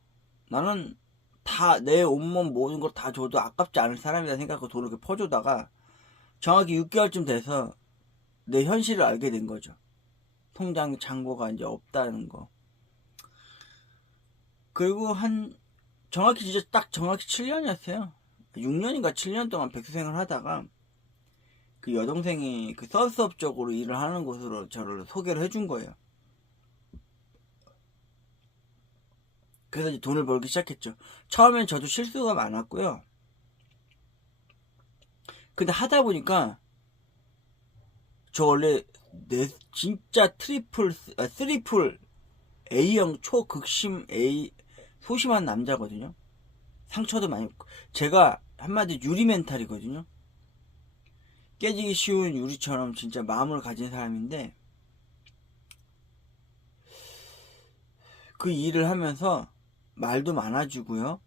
나는 다 내 온몸 모든 걸 다 줘도 아깝지 않을 사람이다 생각하고 돈을 이렇게 퍼주다가 정확히 6개월쯤 돼서 내 현실을 알게 된 거죠. 통장 잔고가 이제 없다는 거. 그리고 정확히 7년이었어요. 6년인가 7년 동안 백수생활 하다가 그 여동생이 그 서비스업 쪽으로 일을 하는 곳으로 저를 소개를 해준 거예요. 그래서 이제 돈을 벌기 시작했죠. 처음엔 저도 실수가 많았고요. 근데 하다 보니까 저 원래 진짜 트리플 A형 초극심 소심한 남자거든요. 상처도 많이 입고. 제가 한마디 유리 멘탈이거든요. 깨지기 쉬운 유리처럼 진짜 마음을 가진 사람인데, 그 일을 하면서 말도 많아지고요.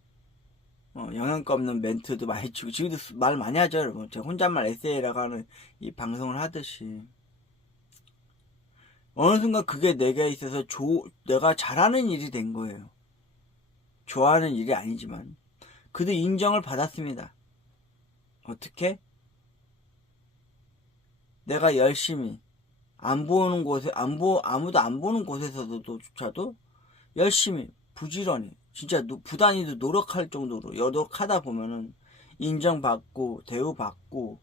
영양가 없는 멘트도 많이 치고, 지금도 말 많이 하죠, 여러분. 제가 혼잣말 에세이라고 하는 이 방송을 하듯이. 어느 순간 그게 내게 있어서 내가 잘하는 일이 된 거예요. 좋아하는 일이 아니지만. 그도 인정을 받았습니다. 어떻게? 내가 열심히, 아무도 안 보는 곳에서조차도 열심히, 부지런히, 진짜 부단히도 노력할 정도로 노력하다 보면은 인정받고, 대우받고,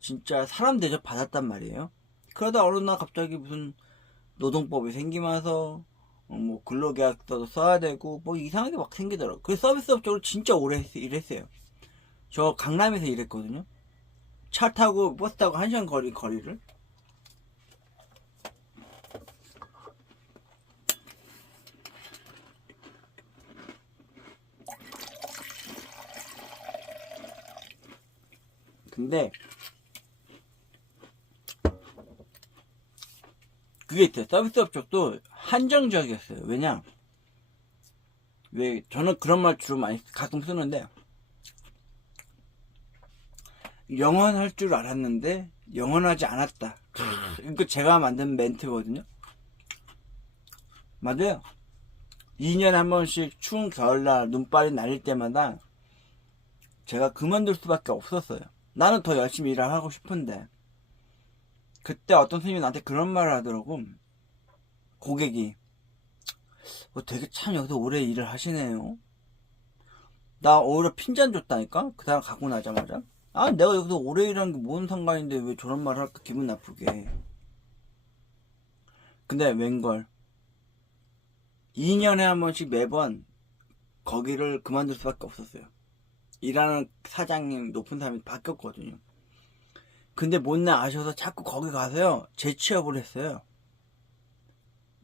진짜 사람 대접 받았단 말이에요. 그러다 어느 날 갑자기 무슨 노동법이 생기면서 뭐 근로계약서도 써야 되고 뭐 이상하게 막 생기더라고. 그 서비스업적으로 진짜 오래 일했어요. 저 강남에서 일했거든요. 차 타고 버스 타고 1시간 거리를. 근데 그게 있어요. 서비스업 쪽도 한정적이었어요. 왜 저는 그런 말 주로 많이 가끔 쓰는데, 영원할 줄 알았는데 영원하지 않았다. 이거 제가 만든 멘트거든요. 맞아요. 2년에 한 번씩 추운 겨울날 눈발이 날릴 때마다 제가 그만둘 수밖에 없었어요. 나는 더 열심히 일을 하고 싶은데. 그때 어떤 선생님이 나한테 그런 말을 하더라고. 고객이 되게 참 여기서 오래 일을 하시네요. 나 오히려 핀잔 줬다니까? 그 사람 가고 나자마자. 아, 내가 여기서 오래 일하는 게 뭔 상관인데 왜 저런 말을 할까? 기분 나쁘게. 근데 웬걸 2년에 한 번씩 매번 거기를 그만둘 수밖에 없었어요. 일하는 사장님 높은 사람이 바뀌었거든요. 근데 못내 아셔서 자꾸 거기 가서요 재취업을 했어요.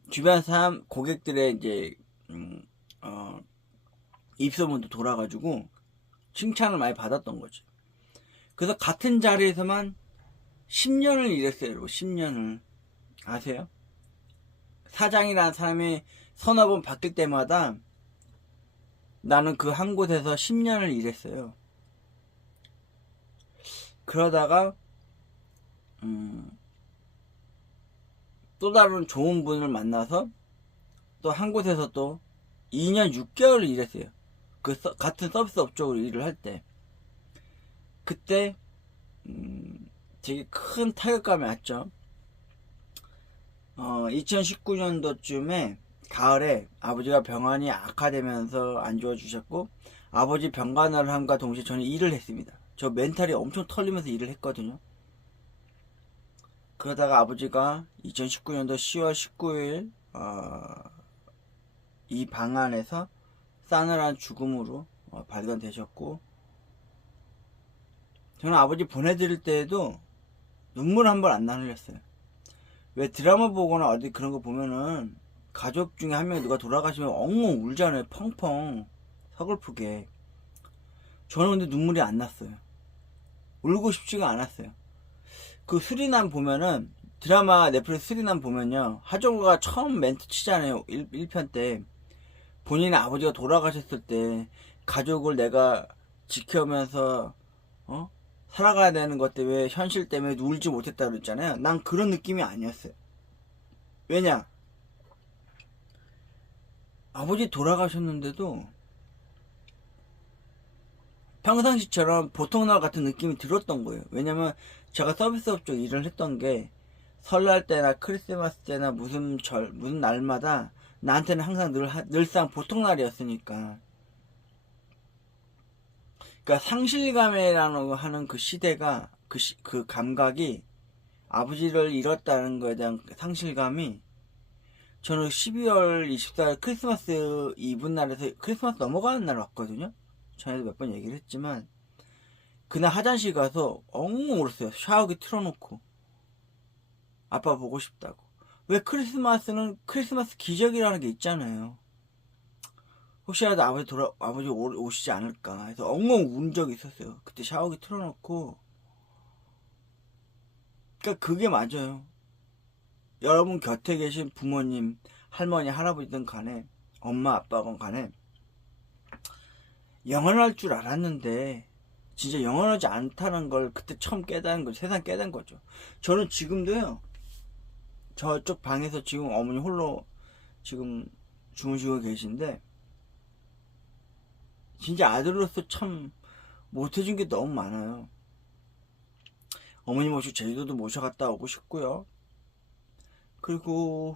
주변 사람 고객들의 이제 입소문도 돌아가지고 칭찬을 많이 받았던 거지. 그래서 같은 자리에서만 10년을 일했어요. 여러분. 10년을 아세요? 사장이라는 사람이 서너 번 바뀔 때마다 나는 그 한 곳에서 10년을 일했어요. 그러다가 또 다른 좋은 분을 만나서 또 한 곳에서 또 2년 6개월을 일했어요. 같은 서비스 업적으로 일을 할 때. 그때 되게 큰 타격감이 왔죠. 2019년도쯤에 가을에 아버지가 병환이 악화되면서 안 좋아지셨고, 아버지 병간호를 함과 동시에 저는 일을 했습니다. 저 멘탈이 엄청 털리면서 일을 했거든요. 그러다가 아버지가 2019년도 10월 19일 이 방 안에서 싸늘한 죽음으로 발견되셨고, 저는 아버지 보내드릴 때에도 눈물 한 번 안 흘렸어요. 왜 드라마 보거나 어디 그런 거 보면은 가족 중에 한 명이 누가 돌아가시면 엉엉 울잖아요. 펑펑 서글프게. 저는 근데 눈물이 안 났어요. 울고 싶지가 않았어요. 그 수리남 보면은, 드라마 넷플릭스 수리남 보면요, 하정우가 처음 멘트 치잖아요. 1편 때 본인의 아버지가 돌아가셨을 때 가족을 내가 지켜면서 살아가야 되는 것 때문에, 왜 현실 때문에 울지 못했다 그랬잖아요. 난 그런 느낌이 아니었어요. 왜냐, 아버지 돌아가셨는데도 평상시처럼 보통날 같은 느낌이 들었던 거예요. 왜냐면 제가 서비스업 쪽 일을 했던 게 설날 때나 크리스마스 때나 무슨 날마다 나한테는 항상 늘상 보통날이었으니까. 그러니까 상실감이라는 하는 그 시대가, 그 감각이, 아버지를 잃었다는 거에 대한 상실감이, 저는 12월 24일 크리스마스 이브 날에서 크리스마스 넘어가는 날 왔거든요. 전에도 몇 번 얘기를 했지만, 그날 화장실 가서 엉엉 울었어요. 샤워기 틀어놓고. 아빠 보고 싶다고. 왜 크리스마스는 크리스마스 기적이라는 게 있잖아요. 혹시라도 아버지 오시지 않을까 해서 엉엉 운 적이 있었어요. 그때 샤워기 틀어놓고. 그러니까 그게 맞아요. 여러분 곁에 계신 부모님, 할머니, 할아버지든 간에, 엄마, 아빠건 간에, 영원할 줄 알았는데 진짜 영원하지 않다는 걸 그때 처음 깨달은 거죠. 세상 깨달은 거죠. 저는 지금도요, 저쪽 방에서 지금 어머니 홀로 지금 주무시고 계신데, 진짜 아들로서 참 못해준 게 너무 많아요. 어머니 모시고 제주도도 모셔갔다 오고 싶고요. 그리고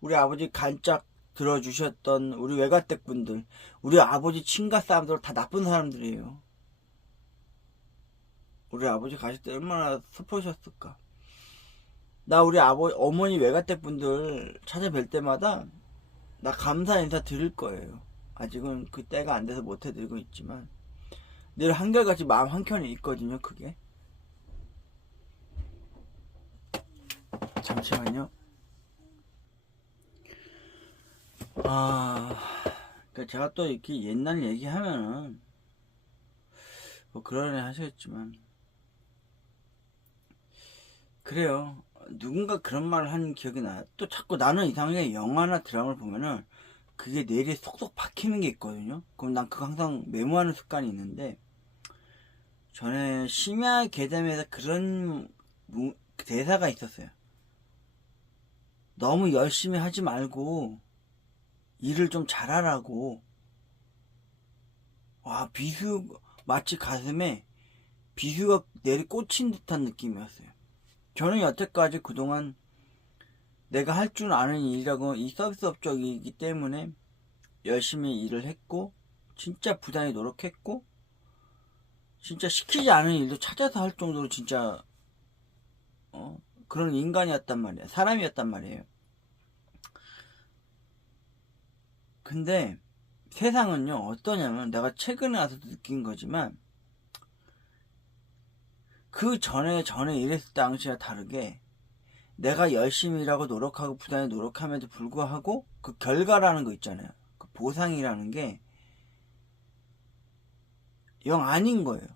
우리 아버지 간짝 들어주셨던 우리 외가댁 분들, 우리 아버지 친가 사람들 다 나쁜 사람들이에요. 우리 아버지 가실 때 얼마나 슬퍼하셨을까. 나 우리 어머니 외가댁 분들 찾아뵐 때마다 나 감사 인사 드릴 거예요. 아직은 그 때가 안 돼서 못 해드리고 있지만 늘 한결같이 마음 한켠에 있거든요. 그게. 잠시만요. 그러니까 제가 또 이렇게 옛날 얘기하면은 뭐 그러네 하시겠지만 그래요. 누군가 그런 말을 한 기억이 나요. 또 자꾸 나는 이상하게 영화나 드라마를 보면은 그게 뇌리에 쏙쏙 박히는 게 있거든요. 그럼 난 그거 항상 메모하는 습관이 있는데 전에 심야 괴담에서 그런 대사가 있었어요. 너무 열심히 하지 말고 일을 좀 잘하라고. 와, 비수 마치 가슴에 비수가 내리 꽂힌 듯한 느낌이었어요. 저는 여태까지 그동안 내가 할 줄 아는 일이라고 이 서비스 업적이기 때문에 열심히 일을 했고 진짜 부단히 노력했고 진짜 시키지 않은 일도 찾아서 할 정도로 진짜 그런 인간이었단 말이야. 사람이었단 말이에요. 근데 세상은요 어떠냐면 내가 최근에 와서 느낀 거지만 그 전에 일했을 당시와 다르게 내가 열심히 일하고 노력하고 부단히 노력함에도 불구하고 그 결과라는 거 있잖아요. 그 보상이라는 게 영 아닌 거예요.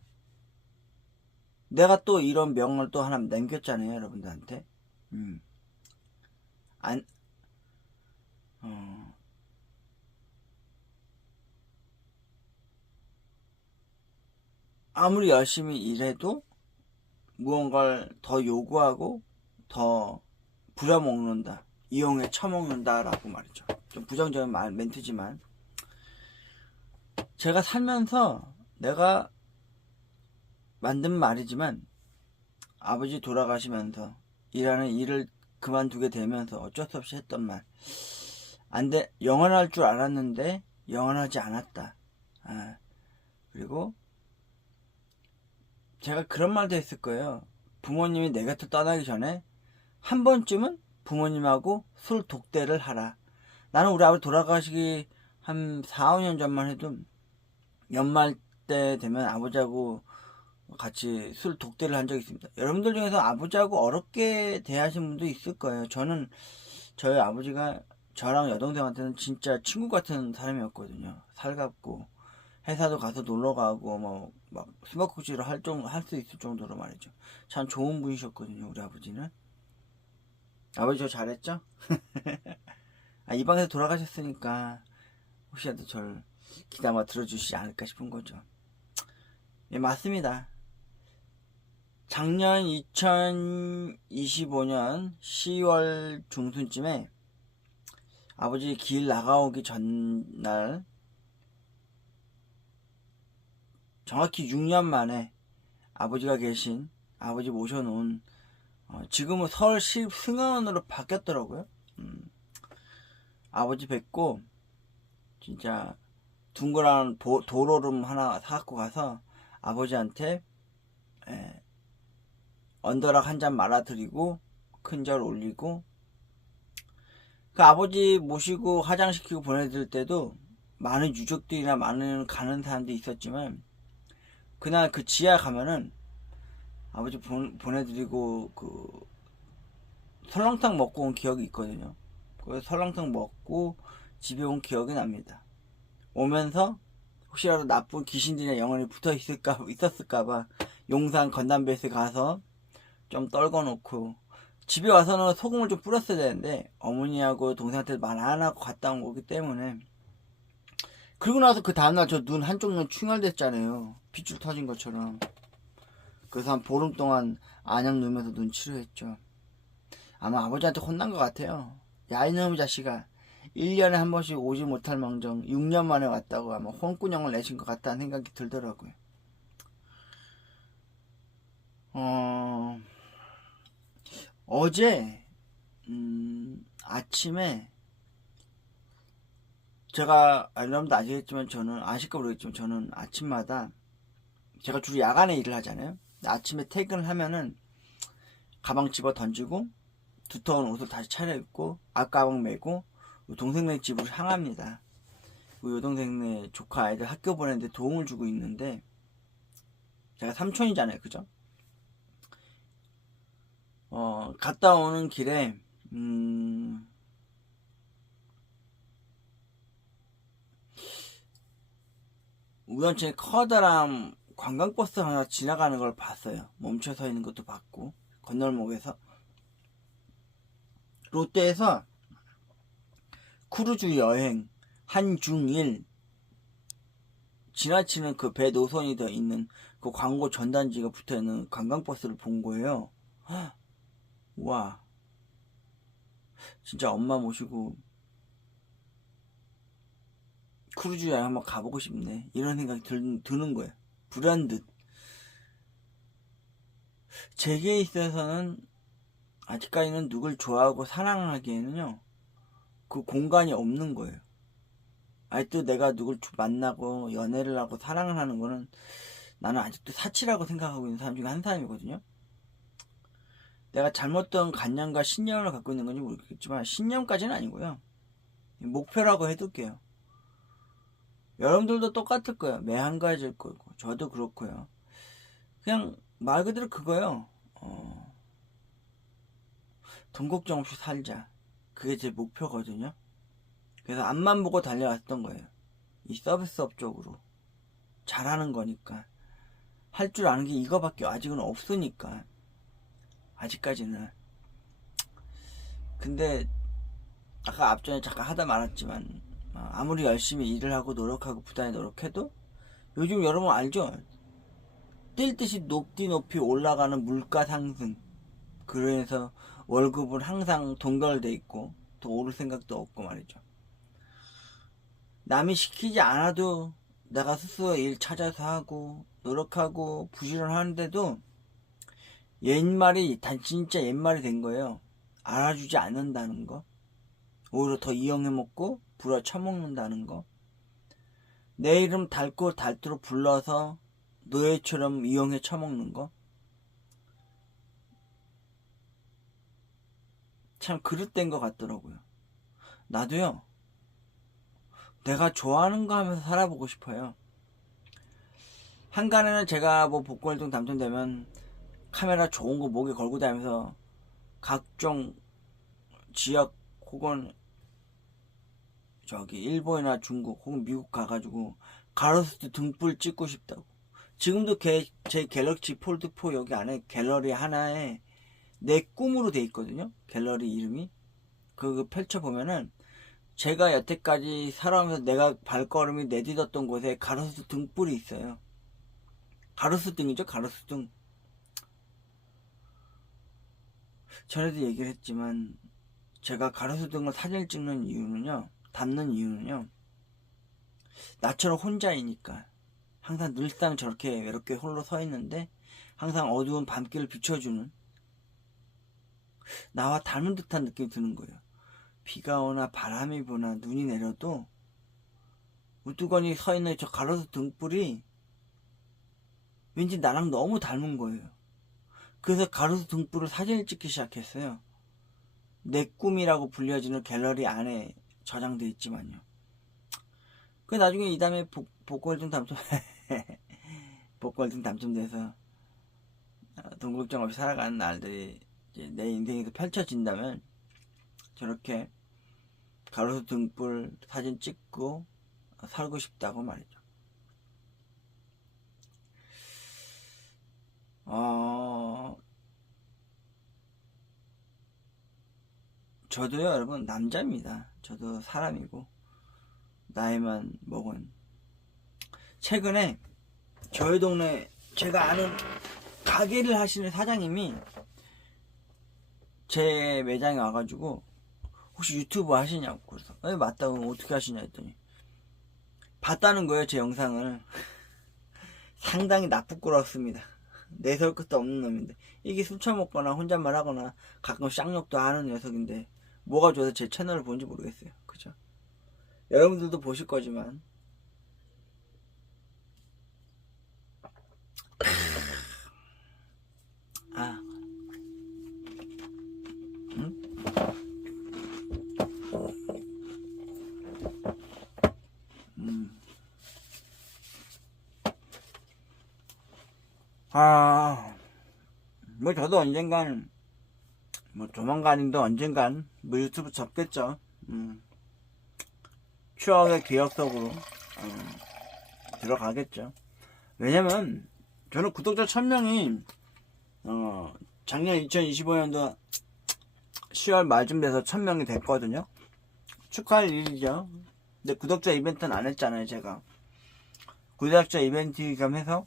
내가 또 이런 명언을 또 하나 남겼잖아요, 여러분들한테. 안, 아무리 열심히 일해도 무언가를 더 요구하고 더 부려먹는다. 이용해 처먹는다 라고 말이죠. 좀 부정적인 멘트지만 제가 살면서 내가 만든 말이지만 아버지 돌아가시면서 일하는 일을 그만두게 되면서 어쩔 수 없이 했던 말. 영원할 줄 알았는데 영원하지 않았다. 그리고 제가 그런 말도 했을 거예요. 부모님이 내 곁을 떠나기 전에 한 번쯤은 부모님하고 술 독대를 하라. 나는 우리 아버지 돌아가시기 한 4, 5년 전만 해도 연말 때 되면 아버지하고 같이 술 독대를 한 적이 있습니다. 여러분들 중에서 아버지하고 어렵게 대하신 분도 있을 거예요. 저는 저희 아버지가 저랑 여동생한테는 진짜 친구 같은 사람이었거든요. 살갑고 회사도 가서 놀러 가고 막 숨바꼭질을 할 수 있을 정도로 말이죠. 참 좋은 분이셨거든요. 우리 아버지는. 아버지 저 잘했죠? 이 방에서 돌아가셨으니까 혹시라도 저를 귀담아 들어주시지 않을까 싶은 거죠. 예, 맞습니다. 작년 2025년 10월 중순쯤에 아버지 길 나가오기 전날 정확히 6년 만에 아버지가 계신 아버지 모셔놓은 지금은 서울시 승하원으로 바뀌었더라고요. 아버지 뵙고 진짜 둥그란 도로름 하나 사갖고 가서 아버지한테 언더락 한 잔 말아드리고 큰절 올리고 그 아버지 모시고 화장시키고 보내드릴 때도 많은 유족들이나 많은 가는 사람들이 있었지만 그날 그 지하 가면은 아버지 보내드리고 그 설렁탕 먹고 온 기억이 있거든요. 그래서 설렁탕 먹고 집에 온 기억이 납니다. 오면서 혹시라도 나쁜 귀신들이나 영혼이 있었을까봐 용산 건담베이스 가서 좀 떨궈놓고 집에 와서는 소금을 좀 뿌렸어야 되는데 어머니하고 동생한테 말 안 하고 갔다 온 거기 때문에 그리고 나서 그 다음날 저 눈 한쪽 눈 충혈됐잖아요. 핏줄 터진 것처럼. 그래서 한 보름 동안 안약 누우면서 눈 치료했죠. 아마 아버지한테 혼난 것 같아요. 야 이놈의 자식아 1년에 한 번씩 오지 못할 망정 6년 만에 왔다고 아마 혼꾸녕을 내신 것 같다는 생각이 들더라고요. 어제 아침에 제가 여러분도 아시겠지만 저는 아실까 모르겠지만 저는 아침마다 제가 주로 야간에 일을 하잖아요. 아침에 퇴근을 하면은 가방 집어 던지고 두터운 옷을 다시 차려입고 앞가방 메고 동생네 집으로 향합니다. 우리 여동생네 조카 아이들 학교 보내는데 도움을 주고 있는데, 제가 삼촌이잖아요, 그죠? 갔다 오는 길에 우연찮게 커다란 관광버스 하나 지나가는 걸 봤어요. 멈춰 서 있는 것도 봤고, 건널목에서. 롯데에서 크루즈 여행 한중일 지나치는 그 배 노선이 더 있는 그 광고 전단지가 붙어있는 관광버스를 본 거예요. 와, 진짜 엄마 모시고 크루즈 여행 한번 가보고 싶네, 이런 생각이 드는 거예요. 불현듯. 제게 있어서는 아직까지는 누굴 좋아하고 사랑하기에는요, 그 공간이 없는 거예요. 아직도 내가 누굴 만나고 연애를 하고 사랑을 하는 거는 나는 아직도 사치라고 생각하고 있는 사람 중에 한 사람이거든요. 내가 잘못된 관념과 신념을 갖고 있는 건지 모르겠지만, 신념까지는 아니고요, 목표라고 해둘게요. 여러분들도 똑같을 거예요. 매한가지일 거고, 저도 그렇고요. 그냥 말 그대로 그거요. 돈 걱정 없이 살자. 그게 제 목표거든요. 그래서 앞만 보고 달려왔던 거예요. 이 서비스업 쪽으로. 잘하는 거니까. 할 줄 아는 게 이거밖에 아직은 없으니까. 아직까지는. 근데 아까 앞전에 잠깐 하다 말았지만, 아무리 열심히 일을 하고 노력하고 부단히 노력해도 요즘 여러분 알죠? 뛸 듯이 높이 올라가는 물가 상승. 그래서 월급은 항상 동결돼 있고 더 오를 생각도 없고 말이죠. 남이 시키지 않아도 내가 스스로 일 찾아서 하고 노력하고 부지런하는데도 옛말이 진짜 옛말이 된 거예요. 알아주지 않는다는 거, 오히려 더 이용해 먹고 불어 처먹는다는 거, 내 이름 닳고 닳도록 불러서 노예처럼 이용해 처먹는 거. 참 그릇된 것 같더라고요. 나도요, 내가 좋아하는 거 하면서 살아보고 싶어요. 한간에는 제가 뭐 복권일등 당첨되면 카메라 좋은 거 목에 걸고 다니면서 각종 지역 혹은 저기 일본이나 중국 혹은 미국 가가지고 가로수도 등불 찍고 싶다고. 지금도 제 갤럭시 폴드4 여기 안에 갤러리 하나에 내 꿈으로 돼 있거든요. 갤러리 이름이. 그거 펼쳐보면은 제가 여태까지 살아오면서 내가 발걸음이 내딛었던 곳에 가로수 등불이 있어요. 가로수 등이죠, 가로수 등. 전에도 얘기를 했지만, 제가 가로수 등을 사진을 찍는 이유는요, 담는 이유는요, 나처럼 혼자이니까. 항상 늘상 저렇게 외롭게 홀로 서 있는데 항상 어두운 밤길을 비춰주는, 나와 닮은 듯한 느낌이 드는 거예요. 비가 오나 바람이 부나 눈이 내려도 우두거니 서 있는 저 가로수 등불이 왠지 나랑 너무 닮은 거예요. 그래서 가로수 등불을 사진을 찍기 시작했어요. 내 꿈이라고 불려지는 갤러리 안에 저장돼 있지만요. 그 나중에 이 다음에 복권 1등 당첨 복권 1등 당첨돼서 돈 걱정 없이 살아가는 날들이 이제 내 인생에서 펼쳐진다면, 저렇게 가로수 등불 사진 찍고 살고 싶다고 말이죠. 저도요, 여러분, 남자입니다. 저도 사람이고 나이만 먹은. 최근에 저희 동네 제가 아는 가게를 하시는 사장님이 제 매장에 와가지고 혹시 유튜브 하시냐고. 그래서 맞다고. 어떻게 하시냐 했더니 봤다는 거예요, 제 영상을. 상당히 나쁘고렇습니다. 내세울 것도 없는 놈인데, 이게 술 처먹거나 혼잣말 하거나 가끔 쌍욕도 하는 녀석인데 뭐가 좋아서 제 채널을 보는지 모르겠어요. 그죠? 여러분들도 보실 거지만 아, 응? 아, 뭐 저도 언젠간, 뭐 조만간인데 언젠간 뭐 유튜브 접겠죠. 추억의 기억 속으로 들어가겠죠. 왜냐면 저는 구독자 1000명이 작년 2025년도 10월 말쯤 돼서 1000명이 됐거든요. 축하할 일이죠. 근데 구독자 이벤트는 안 했잖아요. 제가 구독자 이벤트 겸해서,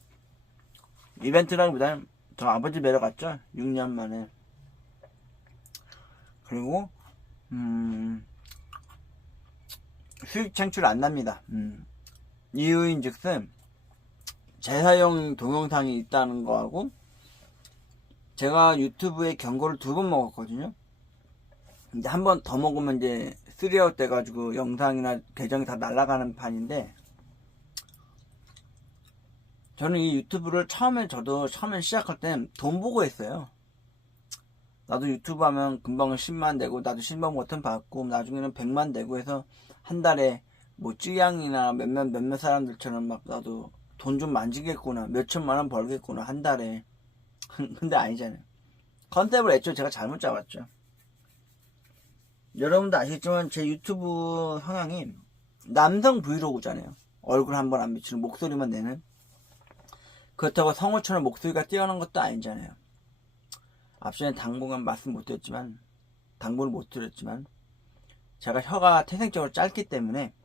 이벤트라기보다는 저 아버지 뵈러 갔죠. 6년 만에. 그리고 수익 창출 안 납니다. 이유인즉슨 재사용 동영상이 있다는 거하고, 제가 유튜브에 경고를 2번 먹었거든요. 근데 한 번 더 먹으면 이제 3아웃 돼가지고 영상이나 계정이 다 날아가는 판인데, 저는 이 유튜브를 저도 처음에 시작할 땐 돈 보고 했어요. 나도 유튜브 하면 금방 10만 되고, 나도 10만 버튼 받고, 나중에는 100만 되고 해서 한 달에 뭐 쯔양이나 몇몇 사람들처럼 막 나도 돈 좀 만지겠구나, 몇천만 원 벌겠구나 한 달에. 근데 아니잖아요. 컨셉을 애초에 제가 잘못 잡았죠. 여러분도 아시겠지만 제 유튜브 성향이 남성 브이로그잖아요. 얼굴 한 번 안 비치는, 목소리만 내는. 그렇다고 성우처럼 목소리가 뛰어난 것도 아니잖아요. 앞전에 당분간 당분을 못 드렸지만 제가 혀가 태생적으로 짧기 때문에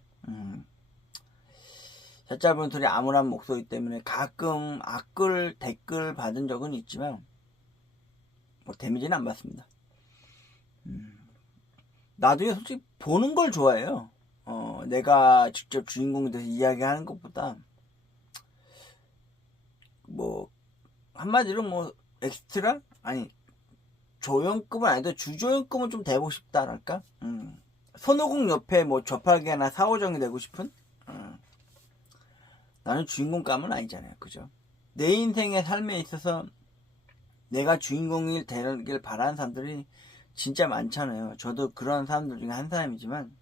혀 짧은 소리 암울한 목소리 때문에 가끔 악글 댓글 받은 적은 있지만 뭐 데미지는 안 받습니다. 나도 솔직히 보는 걸 좋아해요. 내가 직접 주인공이 돼서 이야기하는 것보다, 뭐 한마디로 뭐 엑스트라? 아니, 조연급은 아니도 주조연급은 좀 되고 싶다랄까? 손오공 옆에 뭐 저팔계나 사오정이 되고 싶은? 나는 주인공감은 아니잖아요. 그죠? 내 인생의 삶에 있어서 내가 주인공이 되길 바라는 사람들이 진짜 많잖아요. 저도 그런 사람들 중에 한 사람이지만,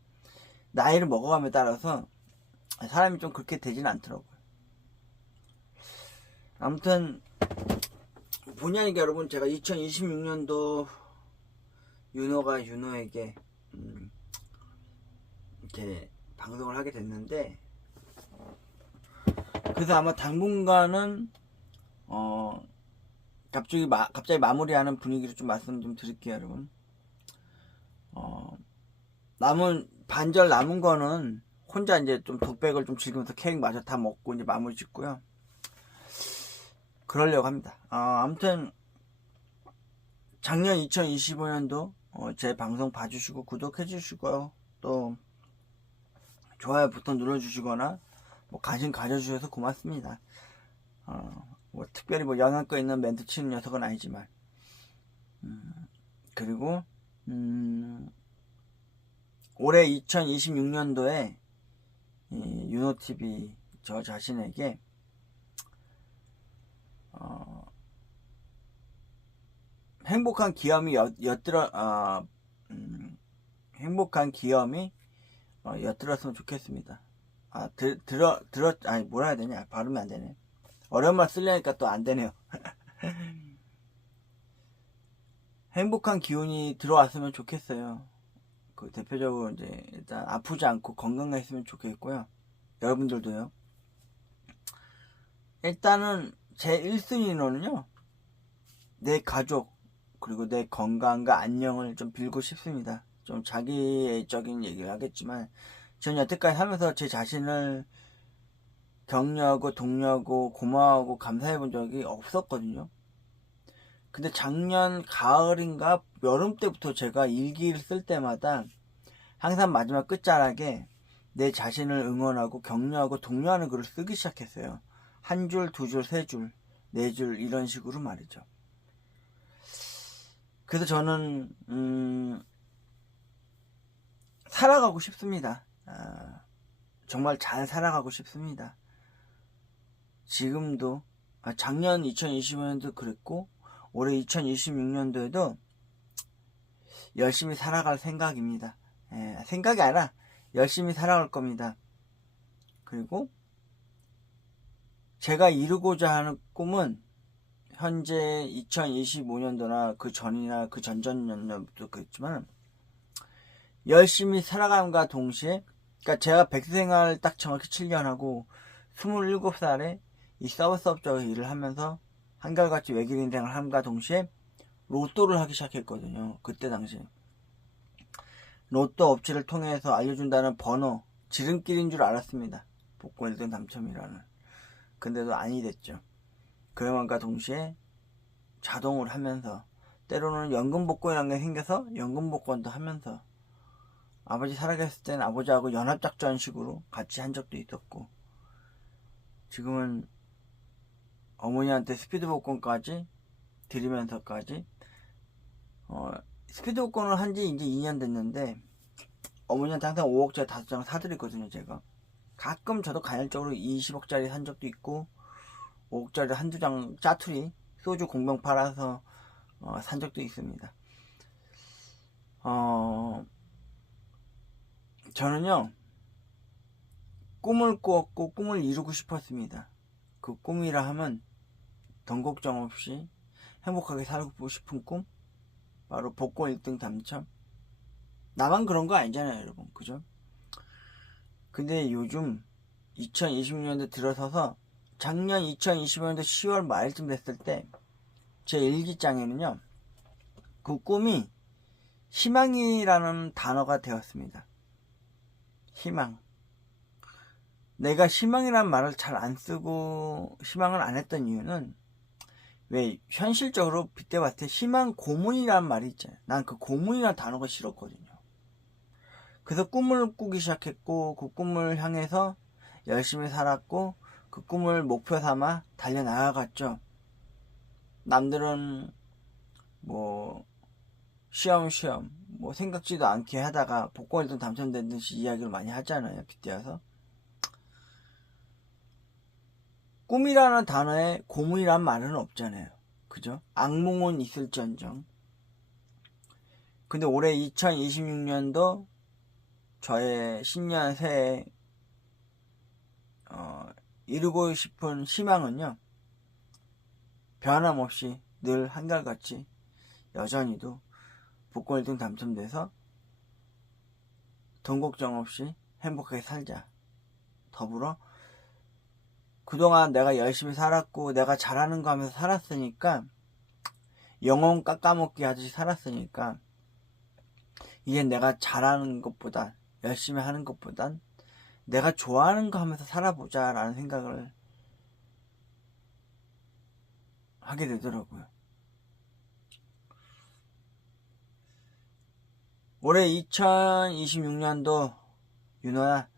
나이를 먹어감에 따라서 사람이 좀 그렇게 되진 않더라고요. 아무튼 본의 아니게 여러분, 제가 2026년도 윤호가 윤호에게 이렇게 방송을 하게 됐는데, 그래서 아마 당분간은 갑자기 마무리하는 분위기로 좀 말씀 좀 드릴게요, 여러분. 반절 남은 거는 혼자 이제 좀 독백을 좀 즐기면서 케이크 마저 다 먹고 이제 마무리 짓고요. 그러려고 합니다. 아무튼 작년 2025년도 제 방송 봐주시고 구독해 주시고요. 또 좋아요 버튼 눌러주시거나 뭐 관심 가져주셔서 고맙습니다. 뭐 특별히 뭐 영향가 있는 멘트 치는 녀석은 아니지만, 그리고 올해 2026년도에 윤호TV 저 자신에게 행복한 기염이 엿들었으면 좋겠습니다. 아니, 뭐라 해야 되냐? 발음이 안 되네. 어려운 말 쓰려니까 또 안 되네요. 행복한 기운이 들어왔으면 좋겠어요. 그 대표적으로 이제 일단 아프지 않고 건강했으면 좋겠고요. 여러분들도요. 일단은 제 1순위로는요, 내 가족 그리고 내 건강과 안녕을 좀 빌고 싶습니다. 좀 자기애적인 얘기를 하겠지만, 저는 여태까지 살면서 제 자신을 격려하고 독려하고 고마워하고 감사해 본 적이 없었거든요. 근데 작년 가을인가 여름 때부터 제가 일기를 쓸 때마다 항상 마지막 끝자락에 내 자신을 응원하고 격려하고 독려하는 글을 쓰기 시작했어요. 한 줄, 두 줄, 세 줄, 네 줄, 이런 식으로 말이죠. 그래서 저는 살아가고 싶습니다. 정말 잘 살아가고 싶습니다. 지금도 작년 2025년도 그랬고 올해 2026년도에도 열심히 살아갈 생각입니다. 생각이 아니라 열심히 살아갈 겁니다. 그리고 제가 이루고자 하는 꿈은 현재 2025년도나 그 전이나 그 전전년도도 그랬지만 열심히 살아감과 동시에, 그러니까 제가 백수생활 딱 정확히 7년 하고 27살에 이 서비스업적으로 일을 하면서 한결같이 외길 인생을 함과 동시에 로또를 하기 시작했거든요. 그때 당시에 로또 업체를 통해서 알려준다는 번호, 지름길인 줄 알았습니다. 복권 1등 당첨이라는. 근데도 아니 됐죠. 그것과 동시에 자동으로 하면서, 때로는 연금복권이라는 게 생겨서 연금복권도 하면서, 아버지 살아계셨을 때는 아버지하고 연합작전식으로 같이 한 적도 있었고, 지금은 어머니한테 스피드복권까지 드리면서까지, 스피드복권을 한 지 이제 2년 됐는데, 어머니한테 항상 5억짜리 5장 사드리거든요, 제가. 가끔 저도 간헐적으로 20억짜리 산 적도 있고, 5억짜리 한두 장 짜투리, 소주 공병 팔아서 산 적도 있습니다. 저는요, 꿈을 꾸었고 꿈을 이루고 싶었습니다. 그 꿈이라 하면 돈 걱정 없이 행복하게 살고 싶은 꿈, 바로 복권 1등 당첨. 나만 그런 거 아니잖아요, 여러분. 그죠? 근데 요즘 2020년도 들어서서 작년 2020년도 10월 말쯤 됐을 때 제 일기장에는요, 그 꿈이 희망이라는 단어가 되었습니다. 희망. 내가 희망이라는 말을 잘 안 쓰고 희망을 안 했던 이유는, 왜 현실적으로 빗대봤을 때 희망 고문이라는 말이 있잖아요. 난 그 고문이라는 단어가 싫었거든요. 그래서 꿈을 꾸기 시작했고, 그 꿈을 향해서 열심히 살았고, 그 꿈을 목표 삼아 달려나가갔죠. 남들은 뭐 시험 뭐 생각지도 않게 하다가 복권 1등 당첨된 듯이 이야기를 많이 하잖아요, 빗대어서. 꿈이라는 단어에 고문이라는 말은 없잖아요. 그죠? 악몽은 있을지언정. 근데 올해 2026년도 저의 신년 새해 이루고 싶은 희망은요, 변함없이 늘 한결같이 여전히도 복권 1등 당첨돼서 돈 걱정 없이 행복하게 살자. 더불어 그동안 내가 열심히 살았고 내가 잘하는 거 하면서 살았으니까, 영혼 깎아먹기 하듯이 살았으니까, 이제 내가 잘하는 것보다, 열심히 하는 것보단 내가 좋아하는 거 하면서 살아보자 라는 생각을 하게 되더라고요. 올해 2026년도 윤호야,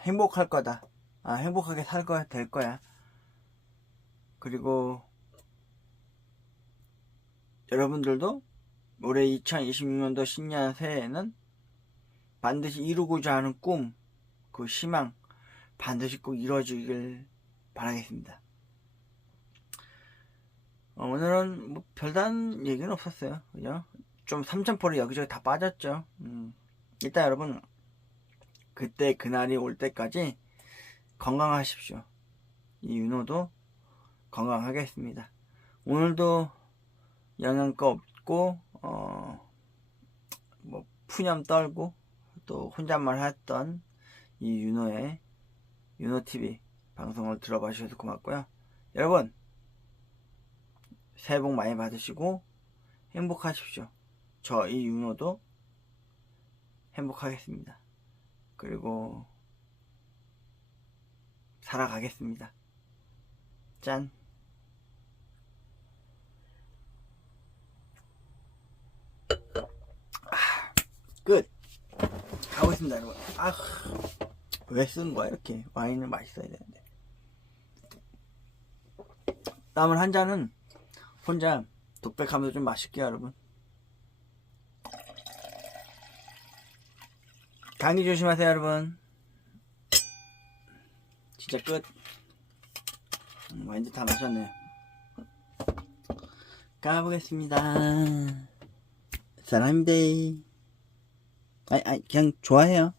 행복할 거다. 행복하게 될 거야. 그리고 여러분들도 올해 2026년도 신년 새해에는 반드시 이루고자 하는 꿈, 그 희망 반드시 꼭 이루어지길 바라겠습니다. 오늘은 뭐 별다른 얘기는 없었어요. 그죠? 좀 삼천포로 여기저기 다 빠졌죠. 일단 여러분, 그때 그날이 올 때까지 건강하십시오. 이 윤호도 건강하겠습니다. 오늘도 영양가 없고 뭐 푸념 떨고 또 혼잣말 했던 이 윤호의 윤호TV 방송을 들어봐 주셔서 고맙고요. 여러분, 새해 복 많이 받으시고 행복하십시오. 저 이 윤호도 행복하겠습니다. 그리고 살아가겠습니다. 짠. 끝. 가고 있습니다, 여러분. 왜 쓰는 거야, 이렇게? 와인을 맛있어야 되는데. 남은 한 잔은 혼자 독백하면서 좀 마실게요, 여러분. 감기 조심하세요, 여러분. 진짜 끝. 와인도 다 마셨네. 까보겠습니다. 사람인데. 그냥 좋아해요.